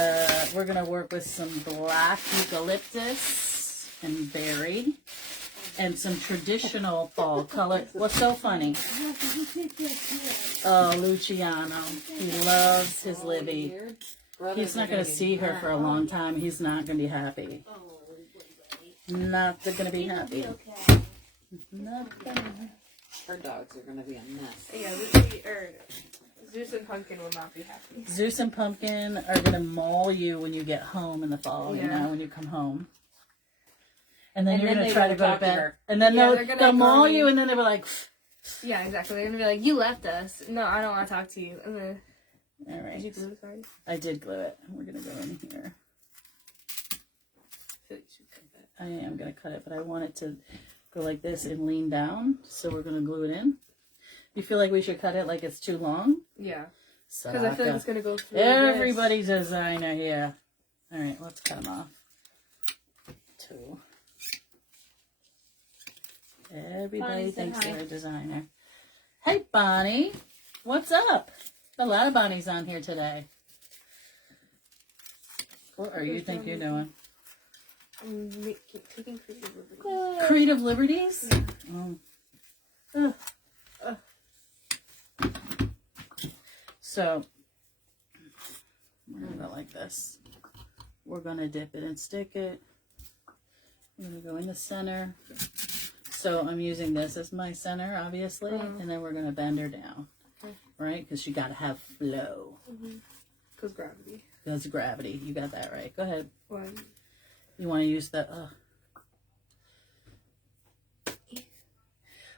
we're going to work with some black eucalyptus and berry. And some traditional fall color. What's so funny? Oh, Luciano. He loves his Livy. He's not going to see her for a long time. He's not going to be happy. Not going to be happy. Not gonna. Her dogs are going to be a mess. Yeah, Zeus and Pumpkin will not be happy. Zeus and Pumpkin are going to maul you when you get home in the fall, you know, when you come home. And then you're going to try to go to bed. And then they'll maul you, and then they'll be like... Yeah, exactly. They're going to be like, you left us. No, I don't want to talk to you. And then... All right. Did you glue this already? I did glue it. We're going to go in here. I am going to cut it, but I want it to go like this and lean down. So we're going to glue it in. You feel like we should cut it like it's too long? Yeah. Because I feel like it's going to go through Everybody's a designer here. All right, let's cut them off. 2. Everybody thinks they're a designer. Hey, Bonnie. What's up? A lot of Bonnies on here today. What are you think you're doing? I'm taking creative liberties. Creative liberties? Yeah. Oh. So, we're going to go like this. We're going to dip it and stick it. We're going to go in the center. So I'm using this as my center, obviously, and then we're going to bend her down, right? Because you got to have flow. Because gravity. That's gravity. You got that right. Go ahead. One. You want to use the...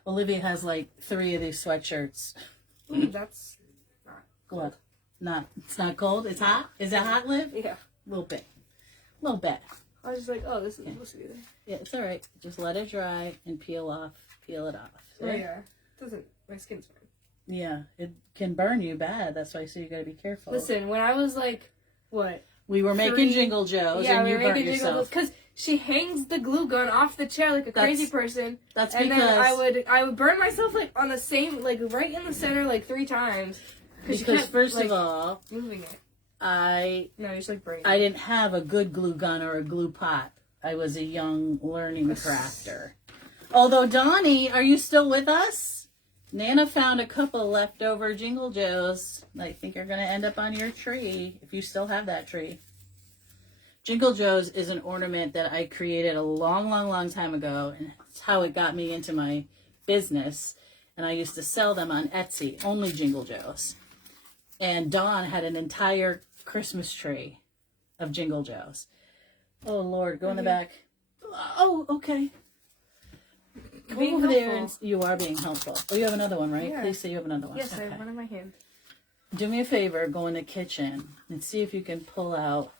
Olivia has like 3 of these sweatshirts. Ooh, that's not... What? Not. It's not cold? It's hot? Is it hot, Liv? Yeah. A little bit. A little bit. I was just like, oh, this is supposed to be there. Yeah, it's all right. Just let it dry and peel it off. Oh, yeah. My skin's fine. Yeah, it can burn you bad. That's why I say you got to be careful. Listen, when I was like, what? We were making Jingle Joes and you burnt yourself. Because she hangs the glue gun off the chair like a crazy person. That's and because... then I would burn myself like on the same, like right in the center like 3 times. Because first of all... Moving it. I just like burning I didn't have a good glue gun or a glue pot. I was a young learning crafter. Although, Donnie, are you still with us? Nana found a couple leftover Jingle Joes that I think are going to end up on your tree, if you still have that tree. Jingle Joes is an ornament that I created a long, long, long time ago, and it's how it got me into my business. And I used to sell them on Etsy, only Jingle Joes. And Dawn had an entire Christmas tree of Jingle Joes. Oh, Lord, go in the back. Oh, okay. Come Being over there. And, helpful. you are being helpful. Oh, you have another one, right? Yeah. Please say you have another one. Yes, I Okay. have one in my hand. Do me a favor, go in the kitchen and see if you can pull out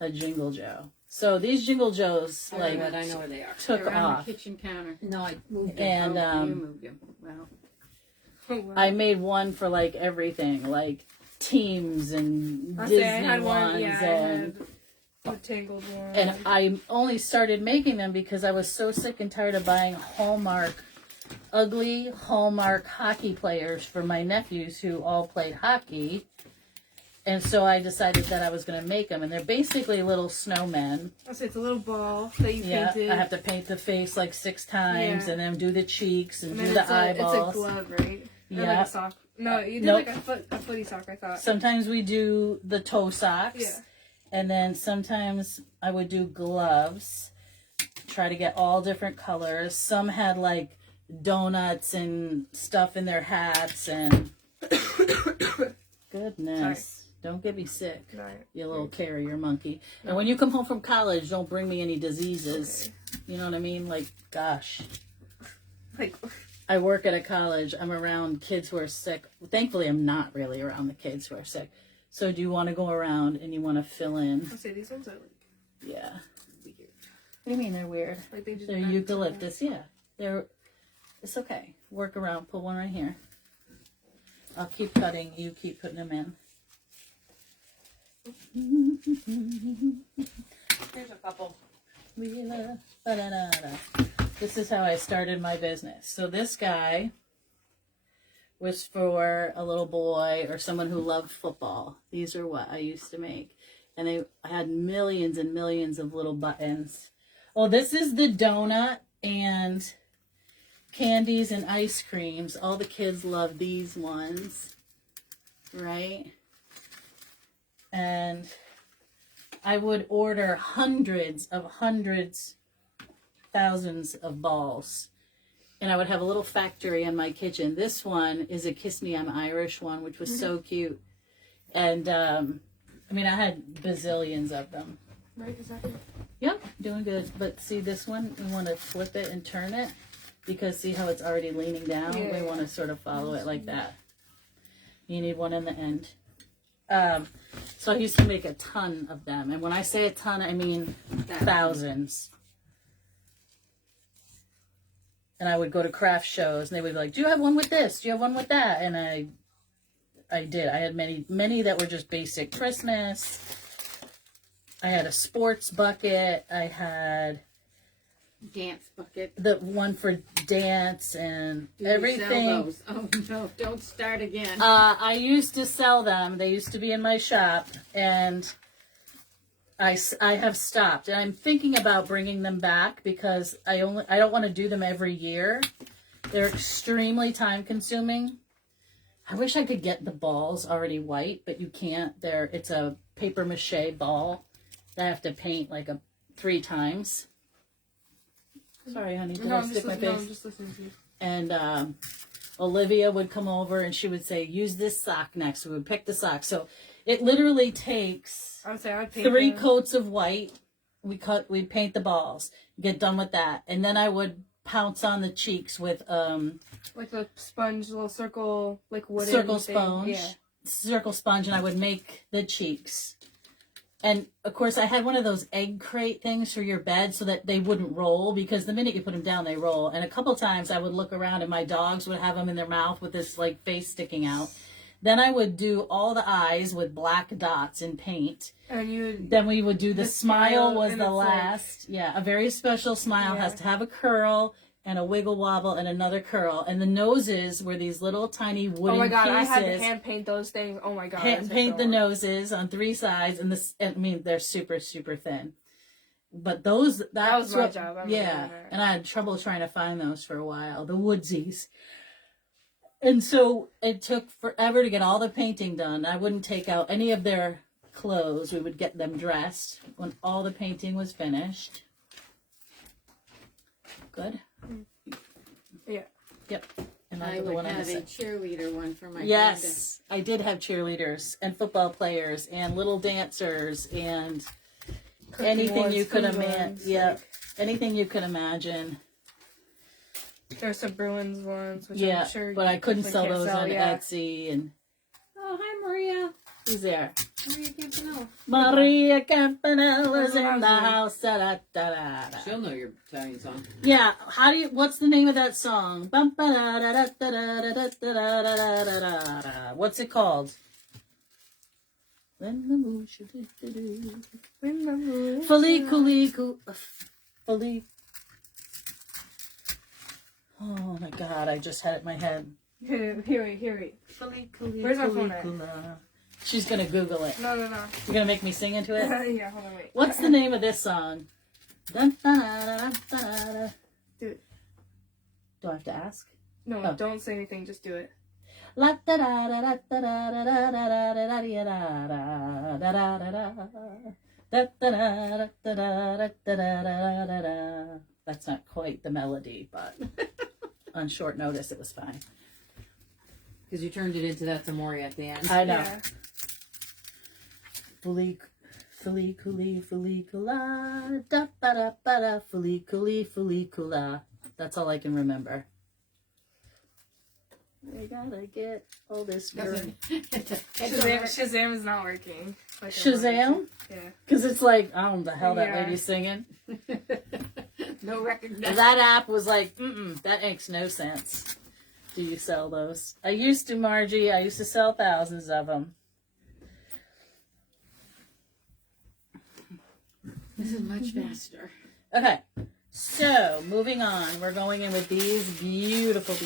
a Jingle Joe. So these Jingle Joes, I like, know where they are. took They're on off. the kitchen counter. No, I moved it. And You moved them. Well, I made one for, like, everything, like teams and I Disney had ones. one. Yeah, I and had the Tangled one. And I only started making them because I was so sick and tired of buying ugly Hallmark hockey players for my nephews who all played hockey. And so I decided that I was going to make them. And they're basically little snowmen. So it's a little ball that you painted. I have to paint the face like 6 times and then do the cheeks and do then the eyeballs. It's a glove, right? Or Yeah. like a sock. No, you did Nope. like a footy sock, I thought. Sometimes we do the toe socks. Yeah. And then sometimes I would do gloves. Try to get all different colors. Some had like donuts and stuff in their hats and goodness. Sorry. Don't get me sick. No, You little carrier monkey. And when you come home from college, don't bring me any diseases. okay. You know what I mean? Like, gosh. Like, I work at a college. I'm around kids who are sick. Thankfully, I'm not really around the kids who are sick. So do you want to go around and you want to fill in? I'll say these ones are like Yeah. weird. What do you mean they're weird? Like they just They're eucalyptus. Yeah. It's okay. Work around. Put one right here. I'll keep cutting. You keep putting them in. Here's a couple. This is how I started my business. So this guy was for a little boy or someone who loved football. These are what I used to make. And I had millions and millions of little buttons. Oh, this is the donut and candies and ice creams. All the kids love these ones, right? And I would order hundreds, thousands of balls. And I would have a little factory in my kitchen. This one is a Kiss Me, I'm Irish one, which was so cute. And, I mean, I had bazillions of them. Right, exactly. Yep, doing good. But see this one, we want to flip it and turn it. Because see how it's already leaning down? Yeah. We want to sort of follow it like that. You need one in the end. So I used to make a ton of them. And when I say a ton, I mean thousands. And I would go to craft shows and they would be like, do you have one with this? Do you have one with that? And I did. I had many that were just basic Christmas. I had a sports bucket. I had Dance bucket. the one for dance and Do everything. You sell those? Oh no! Don't start again. I used to sell them. They used to be in my shop, and I have stopped. And I'm thinking about bringing them back because I don't want to do them every year. They're extremely time consuming. I wish I could get the balls already white, but you can't. It's a paper mache ball that I have to paint like 3 times. Sorry, honey. Did I stick my face? No, I'm just listening to you. And Olivia would come over and she would say, use this sock next. We would pick the sock. So it literally takes I would say I'd paint 3 them. coats of white. We'd paint the balls, get done with that. And then I would pounce on the cheeks with Like a sponge, little circle, like wooden circle thing. sponge. Yeah. Circle sponge, and I would make the cheeks. And of course, I had one of those egg crate things for your bed so that they wouldn't roll, because the minute you put them down, they roll. And a couple times I would look around and my dogs would have them in their mouth with this like face sticking out. Then I would do all the eyes with black dots in paint. And Then we would do the smile was and the it's like- last. Yeah, a very special smile has to have a curl and a wiggle wobble and another curl. And the noses were these little tiny wooden oh my god, pieces. I had to hand paint those things. Oh my god. Paint the noses on 3 sides, and I mean they're super super thin. But that was my job. I yeah, remember that. and I had trouble trying to find those for a while. The woodsies. And so it took forever to get all the painting done. I wouldn't take out any of their clothes. We would get them dressed when all the painting was finished. Good. Yeah. Yep. And I the would one on the have a side. cheerleader one for my Yes, I did have cheerleaders and football players and little dancers and anything ones, you could food imagine. ones, Yeah, like- anything you could imagine. There's some Bruins ones, which Yeah, I'm sure but I couldn't sell can't those on yeah. Etsy. And Oh, hi Maria. who's there? Maria Campanella. Maria Campanella's That's what I in was the doing. house. Da-da-da-da-da. She'll know your Italian song. Yeah, what's the name of that song? Bum-ba-da-da-da-da-da-da-da-da-da-da-da-da. What's it called? When the moon should do. Fully. Oh my god, I just had it in my head. Here, wait. Where's my phone at? She's gonna Google it. No. You're gonna make me sing into it? Yeah, hold on, wait. What's the name of this song? Dun-da-da-da-da-da. Do it. Do I have to ask? No, Oh. don't say anything, just do it. La da da da da da da da da da da da da da da da da. That's not quite the melody, but on short notice it was fine. Because you turned it into that Tamori at the end. I know. Yeah. Fulicula, da ba da ba da, fulicula. That's all I can remember. I gotta get all this. Shazam is not working. Like Shazam? Yeah. Because it's like, I don't know the hell that Yeah. lady's singing. No recognition. That app was like, that makes no sense. Do you sell those? I used to, Margie. I used to sell thousands of them. This is much faster. Okay, so moving on. We're going in with these beautiful.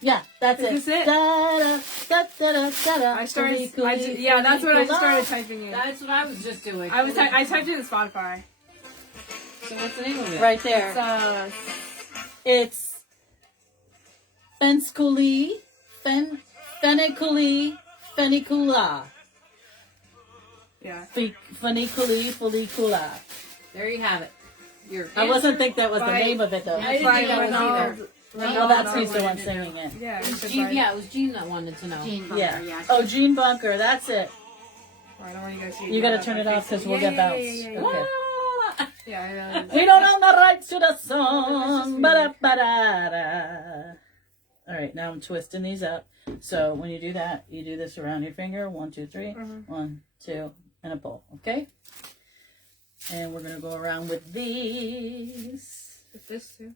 Yeah, that's it. Is this it? Da-da, da-da, da-da, I started. Fuli, Yeah, that's what I just fuli, started typing in. That's what I was just doing. I typed it in Spotify. So what's the name of it? right there. It's Fenculi, Feniculi, Fenicula. Yeah. Feniculi, Felicula. There you have it. Your I wasn't think that was the By- name of it though. I didn't think that was either. Oh, that's who's the one singing it. Yeah. It was because Gene, I- yeah, it was Gene that wanted to know. Gene Bunker, Yeah. yeah. Oh, Gene Bunker. That's it. I don't want you guys to. You gotta turn it off because we'll get bounced. Okay. Yeah, I know. We don't own the rights to the song. Ba-da-ba-da-da. All right, now I'm twisting these up. So when you do that, you do this around your finger. 1, 2, 3. 1, 2, and a pull. Okay. And we're gonna go around with these. Is this too?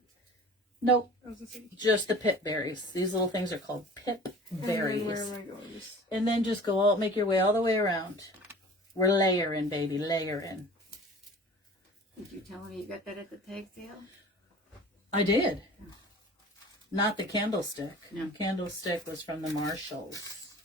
Nope, I was gonna say- just the pip berries. These little things are called pip And then berries. where am I going? Just- And then just go all, make your way all the way around. We're layering, baby, layering. Did you tell me you got that at the tag sale? I did. Not the candlestick. No. Candlestick was from the Marshalls.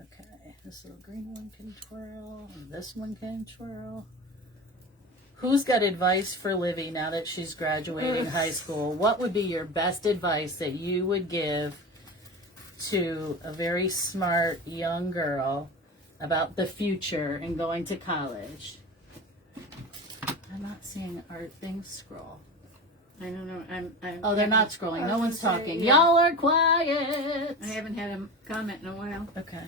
Okay, this little green one can twirl, and this one can twirl. Who's got advice for Livy now that she's graduating high school? What would be your best advice that you would give to a very smart young girl about the future and going to college? I'm not seeing our things scroll. I don't know. I'm Oh, they're not scrolling. No one's gonna say, talking. yeah. Y'all are quiet. I haven't had a comment in a while. Okay.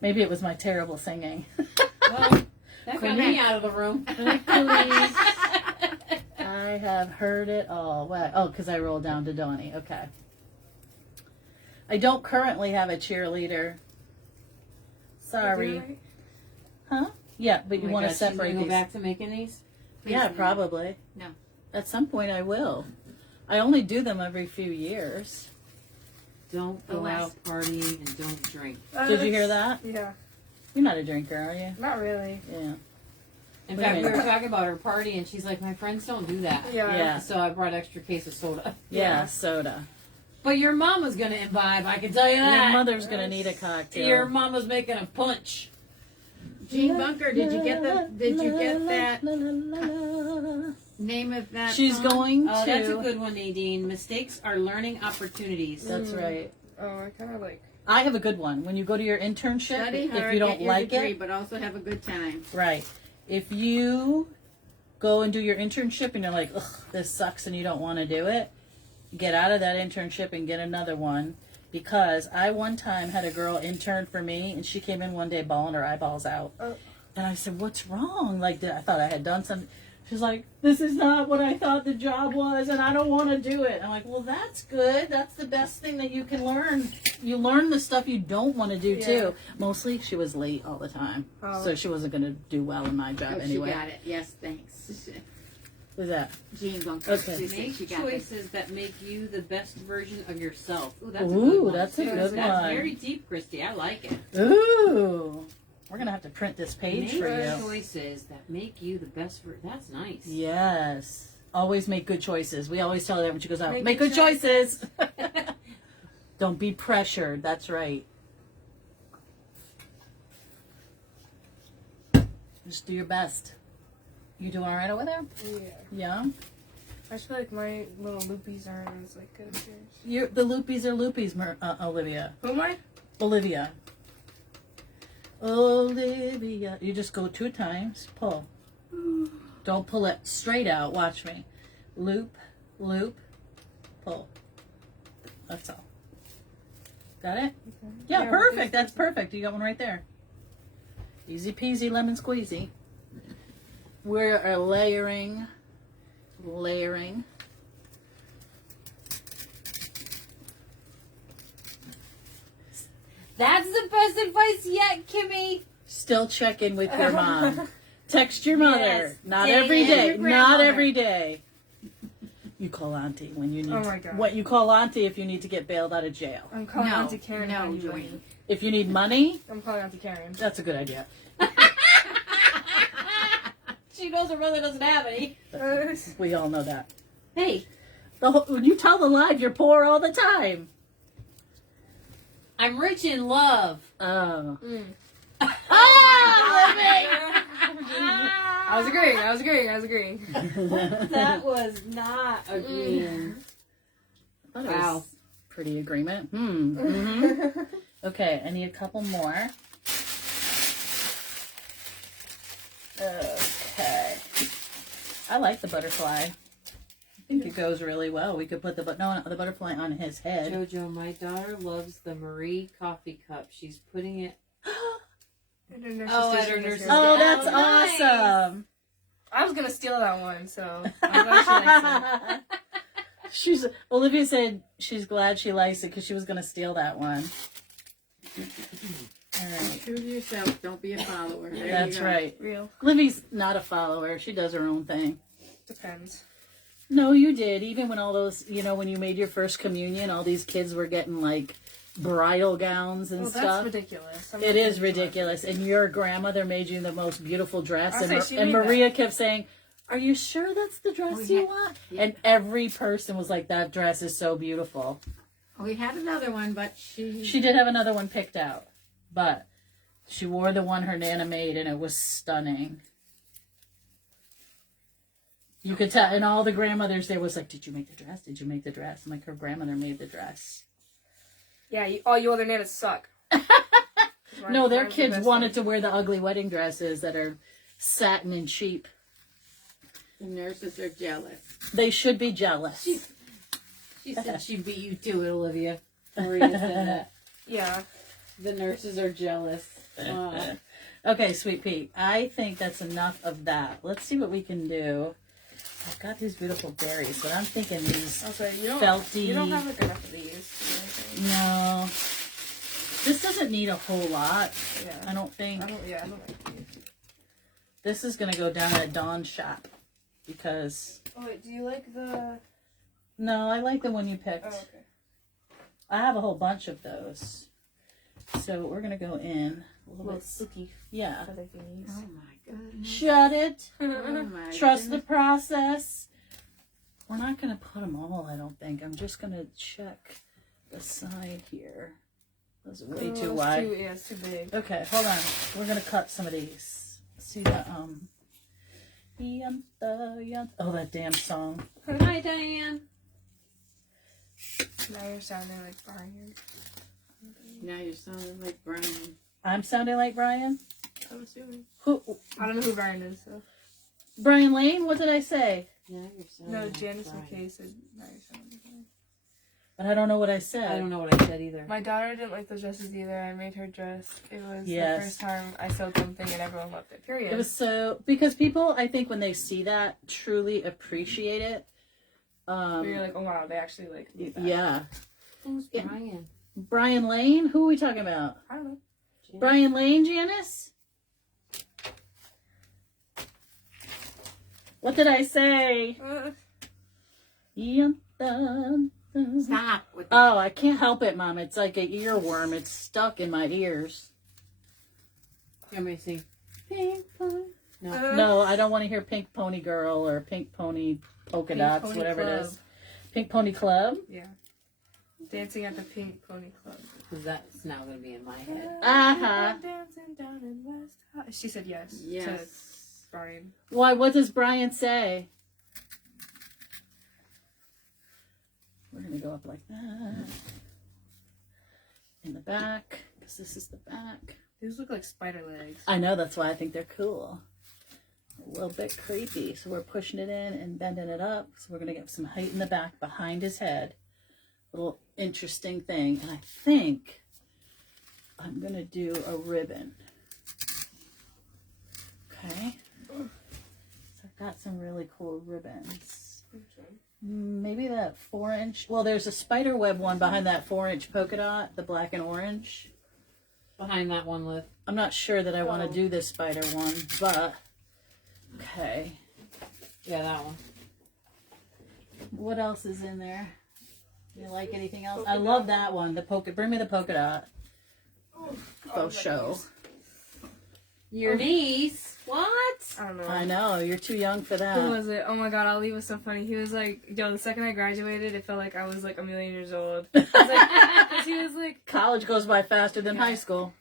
Maybe it was my terrible singing. Well, that got me out of the room. I have heard it all. What? Oh, because I rolled down to Donnie. Okay. I don't currently have a cheerleader. Sorry. Right? Huh? Yeah, but Oh you my want to God, she's separate gonna go these. back to making these? Yeah, Please, probably. No. At some point I will. I only do them every few years. Don't go out partying and don't drink. Did you hear that? Yeah. You're not a drinker, are you? Not really. Yeah. In Wait a fact, we minute. were talking about her party, and she's like, "My friends don't do that." Yeah. Yeah. So I brought extra case of soda. Yeah, soda. But your mama's gonna imbibe. I can tell you that. Your mother's going to need a cocktail. Your mama's making a punch. Gene Bunker, did you get that name of that? She's song? going Oh, that's a to- good one, Nadine. Mistakes are learning opportunities. That's right. Oh, I kind of like. I have a good one. When you go to your internship, Study hard, if you don't get your like degree, it, but also have a good time. right. If you go and do your internship and you're like, ugh, this sucks and you don't want to do it, get out of that internship and get another one. Because I one time had a girl intern for me and she came in one day bawling her eyeballs out. Oh. And I said, what's wrong? Like, I thought I had done something. She's like, this is not what I thought the job was and I don't want to do it. I'm like, well, that's good. That's the best thing that you can learn. You learn the stuff you don't want to do Yeah. too. Mostly she was late all the time. Oh. So she wasn't going to do well in my job Oh, anyway. she got it. Yes, thanks. Who's that? Gene Bunker. Okay. She said Make she got it. choices that make you the best version of yourself. Ooh, that's a Ooh, good one. that's a good That's one. very deep, Christy. I like it. Ooh. We're going to have to print this page Make for you. choices that make you the best. That's nice. Yes. Always make good choices. We always tell her that when she goes out. Make Make good good choices. Don't be pressured. That's right. Just do your best. You doing all right over there? Yeah. Yeah. I just feel like my little loopies aren't as like good as yours. The loopies are loopies, Olivia. Who am I? Olivia. Olivia. You just go 2 times. Pull. Don't pull it straight out. Watch me. Loop, loop, pull. That's all. Got it? Yeah, perfect. That's perfect. You got one right there. Easy peasy lemon squeezy. We're layering. That's the best advice yet, Kimmy. Still check in with your mom. Text your mother. Yes. Not Yeah, every and day. your Not grandmother. every day. You call auntie when you need. Oh my God. What you call auntie if you need to get bailed out of jail. I'm calling No, Auntie Karen. no, if I need Joanne. money. If you need money, I'm calling Auntie Karen. that's a good idea. She knows her mother doesn't have any. We all know that. Hey, When you tell the lie, you're poor all the time. I'm rich in love. Oh. I was agreeing. That was not agreeing. I thought it Wow. was pretty agreement. Mm-hmm. Okay, I need a couple more. Okay. I like the butterfly. I think it goes really well. We could put the butterfly on his head. Jojo, my daughter loves the Marie coffee cup. She's putting it. And her nurse's Oh, at station her is nurse's here. Oh, that's nice. awesome. I was gonna steal that one, so I'm glad she likes it. Olivia said she's glad she likes it because she was going to steal that one. All right. True to yourself. Don't be a follower. There That's you go. right. Real. Livy's not a follower. She does her own thing. Depends. No, you did. Even when all those, when you made your first communion, all these kids were getting like bridal gowns and Well, that's stuff. ridiculous. I'm It not is gonna do that. ridiculous. And your grandmother made you the most beautiful dress. I'll And, say she and made that. Maria kept saying, "Are you sure that's the dress Oh, you yeah. want?" Yeah. And every person was like, "That dress is so beautiful." We had another one, but she She did have another one picked out. But she wore the one her Nana made, and it was stunning. You could tell, and all the grandmothers there was like, "Did you make the dress? Did you make the dress?" I'm like, her grandmother made the dress. Yeah, all you other nanas suck. No, their kids wanted to wear the ugly wedding dresses that are satin and cheap. the nurses are jealous. They should be jealous. She said she beat you to it, Olivia. Maria said that. Yeah. The nurses are jealous. Okay, Sweet Pea, I think that's enough of that. Let's see what we can do. I've got these beautiful berries, but I'm thinking these I'll say you felty. don't have like enough of these. No. This doesn't need a whole lot. Yeah. I don't think. I don't like these. This is going to go down at Dawn's shop. Because. Oh wait, do you like the? No, I like the one you picked. Oh, okay. I have a whole bunch of those. So we're going to go in a little Little bit. sticky Yeah. feather thingies. Oh my goodness. Shut it. Oh my Trust the goodness. process. We're not going to put them all, I don't think. I'm just going to check the side here. That's way Oh, too it's wide. it's too big. Okay, hold on. We're going to cut some of these. See the, oh, that damn song. Hi, Diane. Now you're sounding like Brian. Now you're sounding like Brian. I'm sounding like Brian? I'm assuming. Who? I don't know who Brian is. So. Brian Lane? What did I say? Now you're sounding No, like Janice Brian. McKay said now you're sounding like Brian. But I don't know what I said. I don't know what I said either. My daughter didn't like those dresses either. I made her dress. It was Yes. the first time I sewed something and everyone loved it. Period. It was so, because people, I think when they see that, truly appreciate it. Where you're like, oh wow, they actually like need that. Yeah. Who's Yeah. Brian? Brian Lane? Who are we talking about? I don't know. Brian Lane, Janice? What did I say? Stop with that. Oh, I can't help it, Mom. It's like an earworm. It's stuck in my ears. Let me see. Pink pony. No. No, I don't want to hear Pink Pony Girl or Pink Pony Polka Pink Dots, Pony whatever Club. it is. Pink Pony Club? Yeah. Dancing at the Pink Pony Club. Because that's now going to be in my head. Uh-huh. Dancing down in West High. She said yes. To Yes. Brian. Why, what does Brian say? We're going to go up like that. In the back, because this is the back. These look like spider legs. I know, that's why I think they're cool. A little bit creepy. So we're pushing it in and bending it up. So we're going to get some height in the back behind his head. Little interesting thing. And I think I'm going to do a ribbon. Okay. So I've got some really cool ribbons. Maybe that 4-inch. Well, there's a spider web one behind that 4-inch polka dot, the black and orange. Behind that one, Liv. I'm not sure that I want to do this spider one, but okay. Yeah, that one. What else is in there? You like anything else? I love that one. The polka. Bring me the polka dot. Faux show. Your niece? What? I don't know. I know you're too young for Who that. was it? Oh my god, Ali was so funny. He was like, yo, the second I graduated, it felt like I was like a million years old. I was like, 'cause he was like, College goes by faster than high school.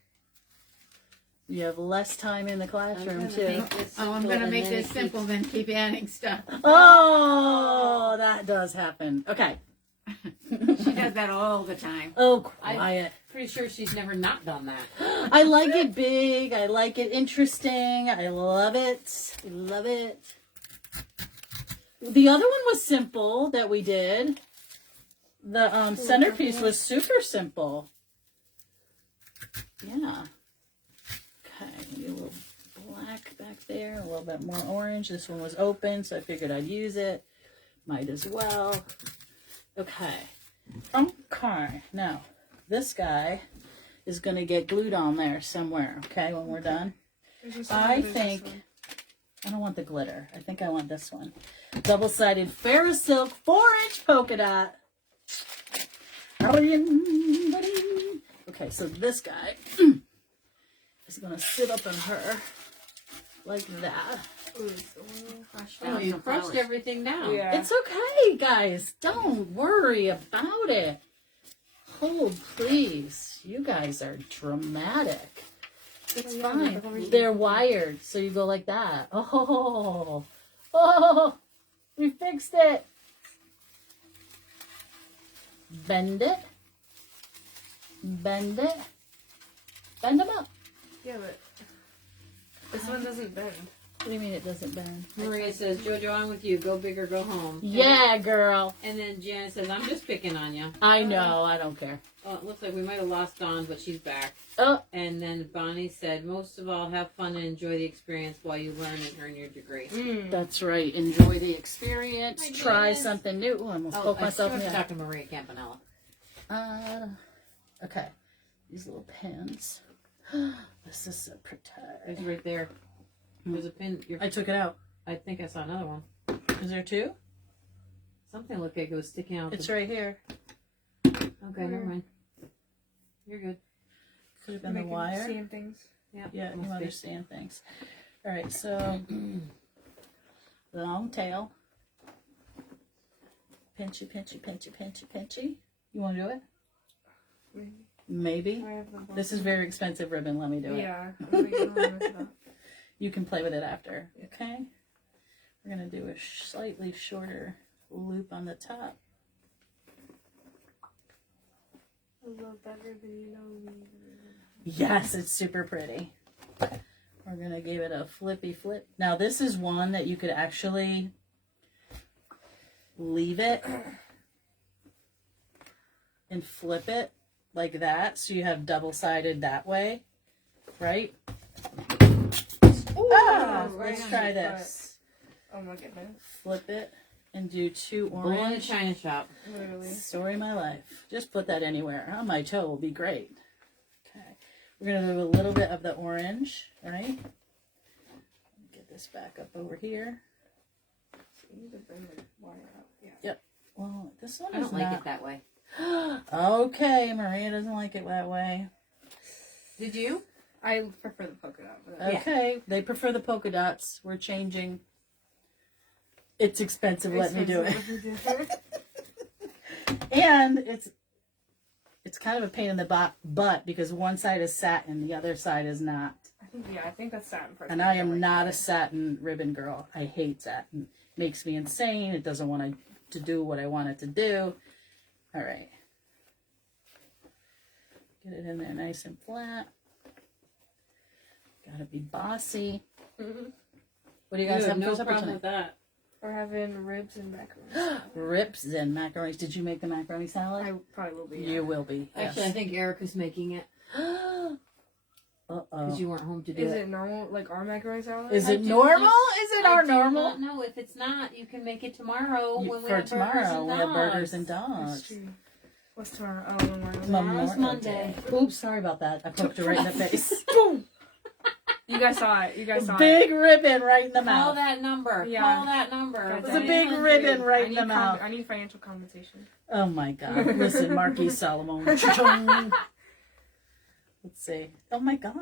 You have less time in the classroom too. I'm gonna make this simple, then keep adding stuff. Oh, that does happen. Okay. She does that all the time. Oh, quiet. Pretty sure she's never not done that. I like it big. I like it interesting. I love it. I love it. The other one was simple that we did. The centerpiece was super simple. Yeah. Okay, maybe a little black back there, a little bit more orange. This one was open, so I figured I'd use it. Might as well. Okay. Okay. Now, this guy is going to get glued on there somewhere, okay, when we're done. I think, I don't want the glitter. I think I want this one. Double-sided Ferrosilk 4-inch polka dot. Okay, so this guy is going to sit up on her like that. Oh, you crushed everything down. yeah. It's okay, guys. Don't worry about it. Hold, please. You guys are dramatic. It's fine. They're wired, so you go like that. Oh, we fixed it. Bend it. Bend it. Bend them up. Yeah, but this one doesn't bend. What do you mean it doesn't bend? Maria says, Jojo, I'm with you. Go big or go home. Yeah, girl. And then Janet says, I'm just picking on you. I know. I don't care. Oh, it looks like we might have lost Dawn, but she's back. Oh, And then Bonnie said, most of all, have fun and enjoy the experience while you learn and earn your degree. that's right. Enjoy the experience. Hi, Try Janice. something new. Ooh, I almost Oh, poked I myself still in have the to eye. talk to Maria Campanella. Okay. These little pins. This is a protect. It's right there. There's a pin. I took it out. I think I saw another one. Is there two? Something looked like it was sticking out. It's right here. Okay, never mind. You're good. Could have been the wire. Seeing things. Yeah, you must be. understand things. All right, so long tail. Pinchy, pinchy, pinchy, pinchy, pinchy. You want to do it? Maybe. I have the This is very expensive ribbon. Let me do it. Yeah. I'm like, I don't wanna mess it up. You can play with it after. Okay. We're gonna do a slightly shorter loop on the top. I love that ribbon, you know me. Yes, it's super pretty. We're gonna give it a flippy flip. Now this is one that you could actually leave it and flip it like that, so you have double-sided that way, right? Let's try this. Oh my goodness. Flip it and do two Bull in the orange. china shop. Literally. Story of my life. Just put that anywhere. On my toe will be great. Okay. We're going to do a little bit of the orange, right? Get this back up over here. So you need to bring the wire out. Yeah. Yep. Well, this one I is don't like not... it that way. Okay, Maria doesn't like it that way. Did you? I prefer the polka dot. But Okay, they prefer the polka dots. We're changing. It's expensive. Let me do it. And it's kind of a pain in the butt because one side is satin, the other side is not. I think that's satin part. And I am not a satin ribbon girl. I hate satin. Makes me insane. It doesn't want to do what I want it to do. All right. Get it in there nice and flat. Gotta be bossy. Mhm. What do you guys have no for supper problem with tonight? that. We're having ribs and macaroni. Ribs and macaroni. Did you make the macaroni salad? I probably will be. You will be. Actually, I think Erica's making it Uh-oh. because you weren't home to do Is it. it normal, like our macaroni salad? Is I it do normal? not- Is it our normal? No, if it's not, you can make it tomorrow when we For have tomorrow, burgers and we dogs. have burgers and That's dogs. true. What's tomorrow? Oh, Memorial Day. Tomorrow's Monday. Oops, sorry about that. I poked her right in the face. Boom! You guys saw it. You guys saw it. Big ribbon right in the Call mouth. that number. Yeah. Call that number. It's It's a big 1-800. ribbon right I in need the mouth. I need financial compensation. Oh my God. Listen, Marquis Solomon. Let's see. Oh my God.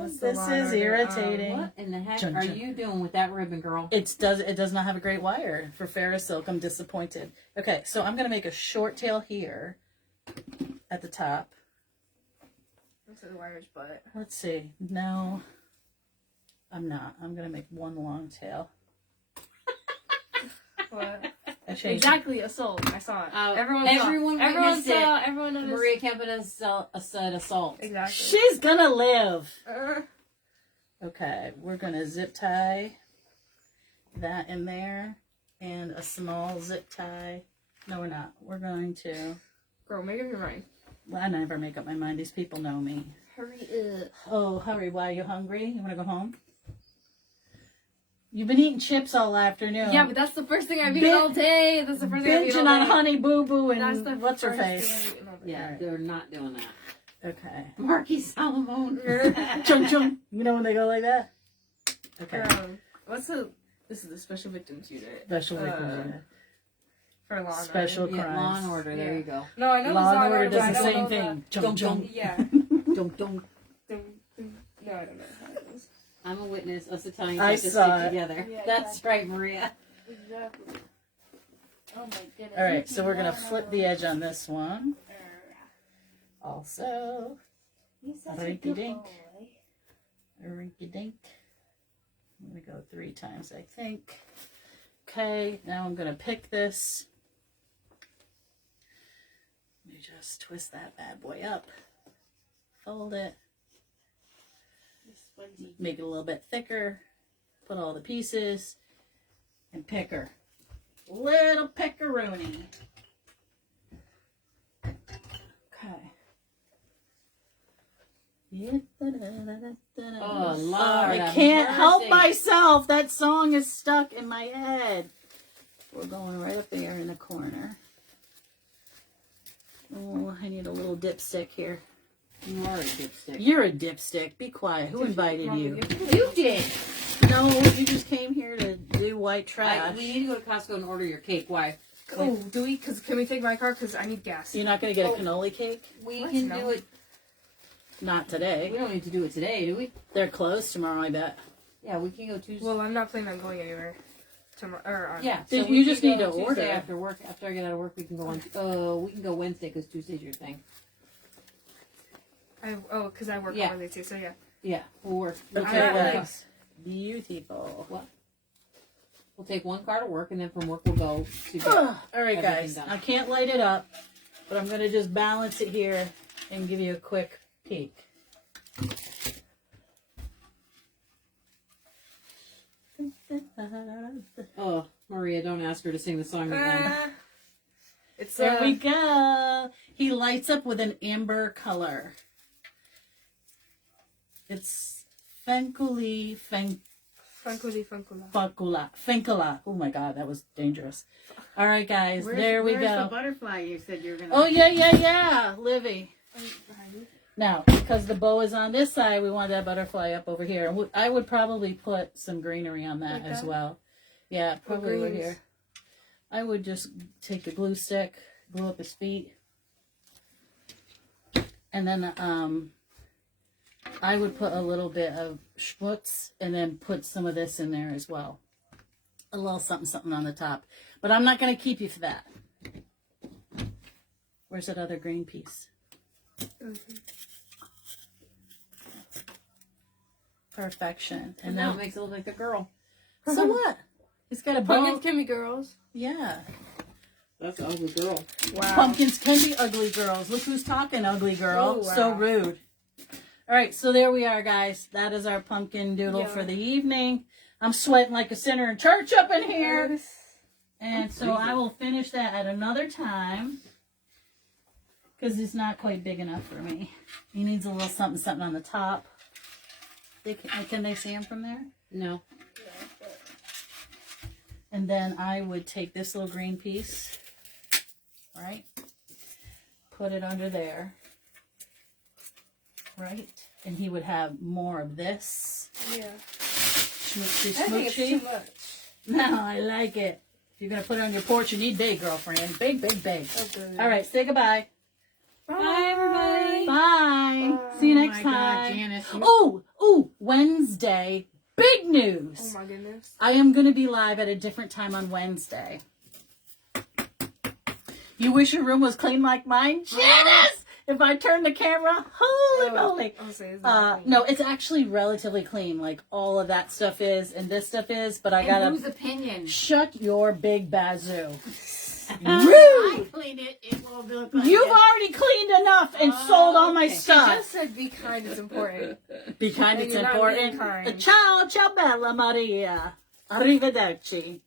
that's the This line is right there. irritating. What in the heck Chun are chun. you doing with that ribbon, girl? It does not have a great wire for Ferris Silk. I'm disappointed. Okay, so I'm gonna make a short tail here at the top. That's the wire's butt. Let's see. No, I'm not. I'm gonna make one long tail. What? I changed. Exactly, assault. I saw it. Everyone everyone saw. witnessed it. Everyone noticed. Maria Campanella said assault. Exactly. She's gonna live. Uh, Okay, we're gonna zip tie that in there and a small zip tie. No, we're not. We're going to. girl, make up your mind. Well, I never make up my mind. These people know me. Hurry up. Oh, hurry. Why are you hungry? You want to go home? You've been eating chips all afternoon. Yeah, but that's the first thing I've Bin- eaten all day. That's the first thing I've eaten Binging all on day. Honey Boo Boo That's the and what's her first face? thing I've eaten all day. Yeah, Alright. they're not doing that. Okay. Marquis Solomon. Chung chung. You know when they go like that? Okay. This is the special victims unit. Special uh, victims. For Law and Special Order. Yeah, crimes. Law and Order. There Yeah. you go. No, I know Law it's and Order but I does the don't same know thing. Dum, Chung dum. chung. Yeah. Dum dum. No, I don't know how it is. I'm a witness. Us Italians I have to saw stick it. together. Yeah, That's right, Maria. Exactly. Oh my goodness. All right, so we're gonna flip the edge on this one. Also, He's such a Rinky good dink. boy. rinky dink. I'm gonna go 3 times, I think. Okay, now I'm gonna pick this. Let me just twist that bad boy up. Fold it. Make it a little bit thicker. Put all the pieces. And pick her. Little pickaroony. Okay. Oh, Lord. I have can't help mercy. myself. That song is stuck in my head. We're going right up there in the corner. Oh, I need a little dipstick here. You are a dipstick. You're a dipstick. Be quiet. Who invited you? You did. No, you just came here to do white trash. We need to go to Costco and order your cake. Why? Oh, do we? Can we take my car? Because I need gas. You're not going to get a cannoli cake? We What? can No. do it. Not today. We don't need to do it today, do we? They're closed tomorrow, I bet. Yeah, we can go Tuesday. Well, I'm not planning on going anywhere tomorrow. Or on. yeah, Did- we you can just need go to Tuesday order. after work. After I get out of work, we can go on. We can go Wednesday because Tuesday's your thing. Because I work Yeah. holiday too. So yeah. Yeah, we'll work. We'll, Okay, take, not really- guys. Beautiful. we'll take one car to work, and then from work we'll go to get All right, everything guys. done. I can't light it up, but I'm going to just balance it here and give you a quick peek. Oh, Maria, don't ask her to sing the song again. It's There we go. He lights up with an amber color. It's Fenkuli Funkuli Funkula. Fenkula. Oh my God, that was dangerous. All right, guys, there we where's the go. butterfly you said you were gonna? Oh yeah, Livy. Now, because the bow is on this side, we want that butterfly up over here. And I would probably put some greenery on that Like as that? well. Yeah, probably over greens? here. I would just take a glue stick, glue up his feet. And then I would put a little bit of schmutz and then put some of this in there as well. A little something on the top. But I'm not going to keep you for that. Where's that other green piece? Perfection. And And now now, it makes it look like the girl. so what? It's got a bow. Pumpkins can be girls. Yeah. That's an ugly girl. Wow. Pumpkins can be ugly girls. Look who's talking, ugly girl. Oh, wow. So rude. All right, so there we are, guys. That is our pumpkin doodle for the evening. I'm sweating like a sinner in church up in here. And so I will finish that at another time because it's not quite big enough for me. He needs a little something on the top. Can they see him from there? No. And then I would take this little green piece, right? Put it under there, right? And he would have more of this. Yeah. Smoochy, I think it's smoochy. too much. No, I like it. If you're going to put it on your porch, you need big, girlfriend. Big, big, big. Okay. All right, say goodbye. Bye, everybody. Bye. See you next Oh my God, time. Janice. Oh, Wednesday. Big news. Oh my goodness. I am going to be live at a different time on Wednesday. You wish your room was clean like mine? Janice! If I turn the camera, holy moly. I'll say it's not No, it's actually relatively clean. Like all of that stuff is and this stuff is, but I And gotta whose opinion? shut your big bazoo. I Rude! cleaned it. It will look like You've this. already cleaned enough and sold all my okay. She stuff. just said be kind is important. Be kind, And it's you're not important. being kind. Ciao, ciao, bella Maria. Arrivederci.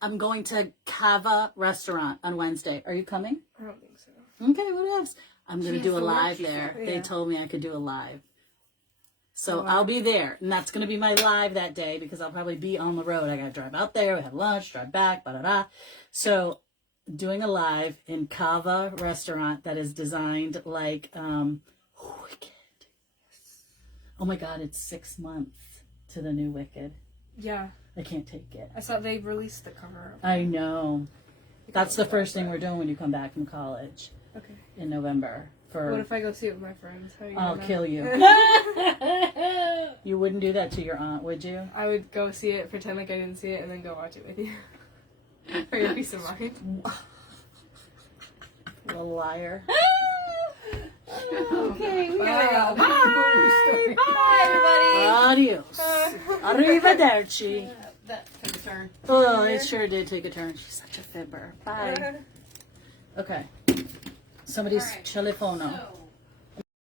I'm going to Cava restaurant on Wednesday. Are you coming? I don't think so. Okay, what else? I'm going to She do has a to work, live she there. said. They Yeah. told me I could do a live. So Oh, wow. I'll be there. And that's going to be my live that day because I'll probably be on the road. I got to drive out there, we have lunch, drive back, ba-da-da. So doing a live in Cava restaurant that is designed like Wicked. Oh my God, it's 6 months to the new Wicked. Yeah. I can't take it. I saw they released the cover. I know. That's the first thing we're doing when you come back from college Okay. in November. What if I go see it with my friends? How are you I'll gonna kill you. You wouldn't do that to your aunt, would you? I would go see it, pretend like I didn't see it, and then go watch it with you. For your peace of mind. Little liar. Okay, we Bye. gotta go. Bye. Bye, Adios. Arrivederci. That took a turn. Oh, it sure did take a turn. She's such a fibber. Bye. Bye. Okay. Somebody's All right. telefono. So,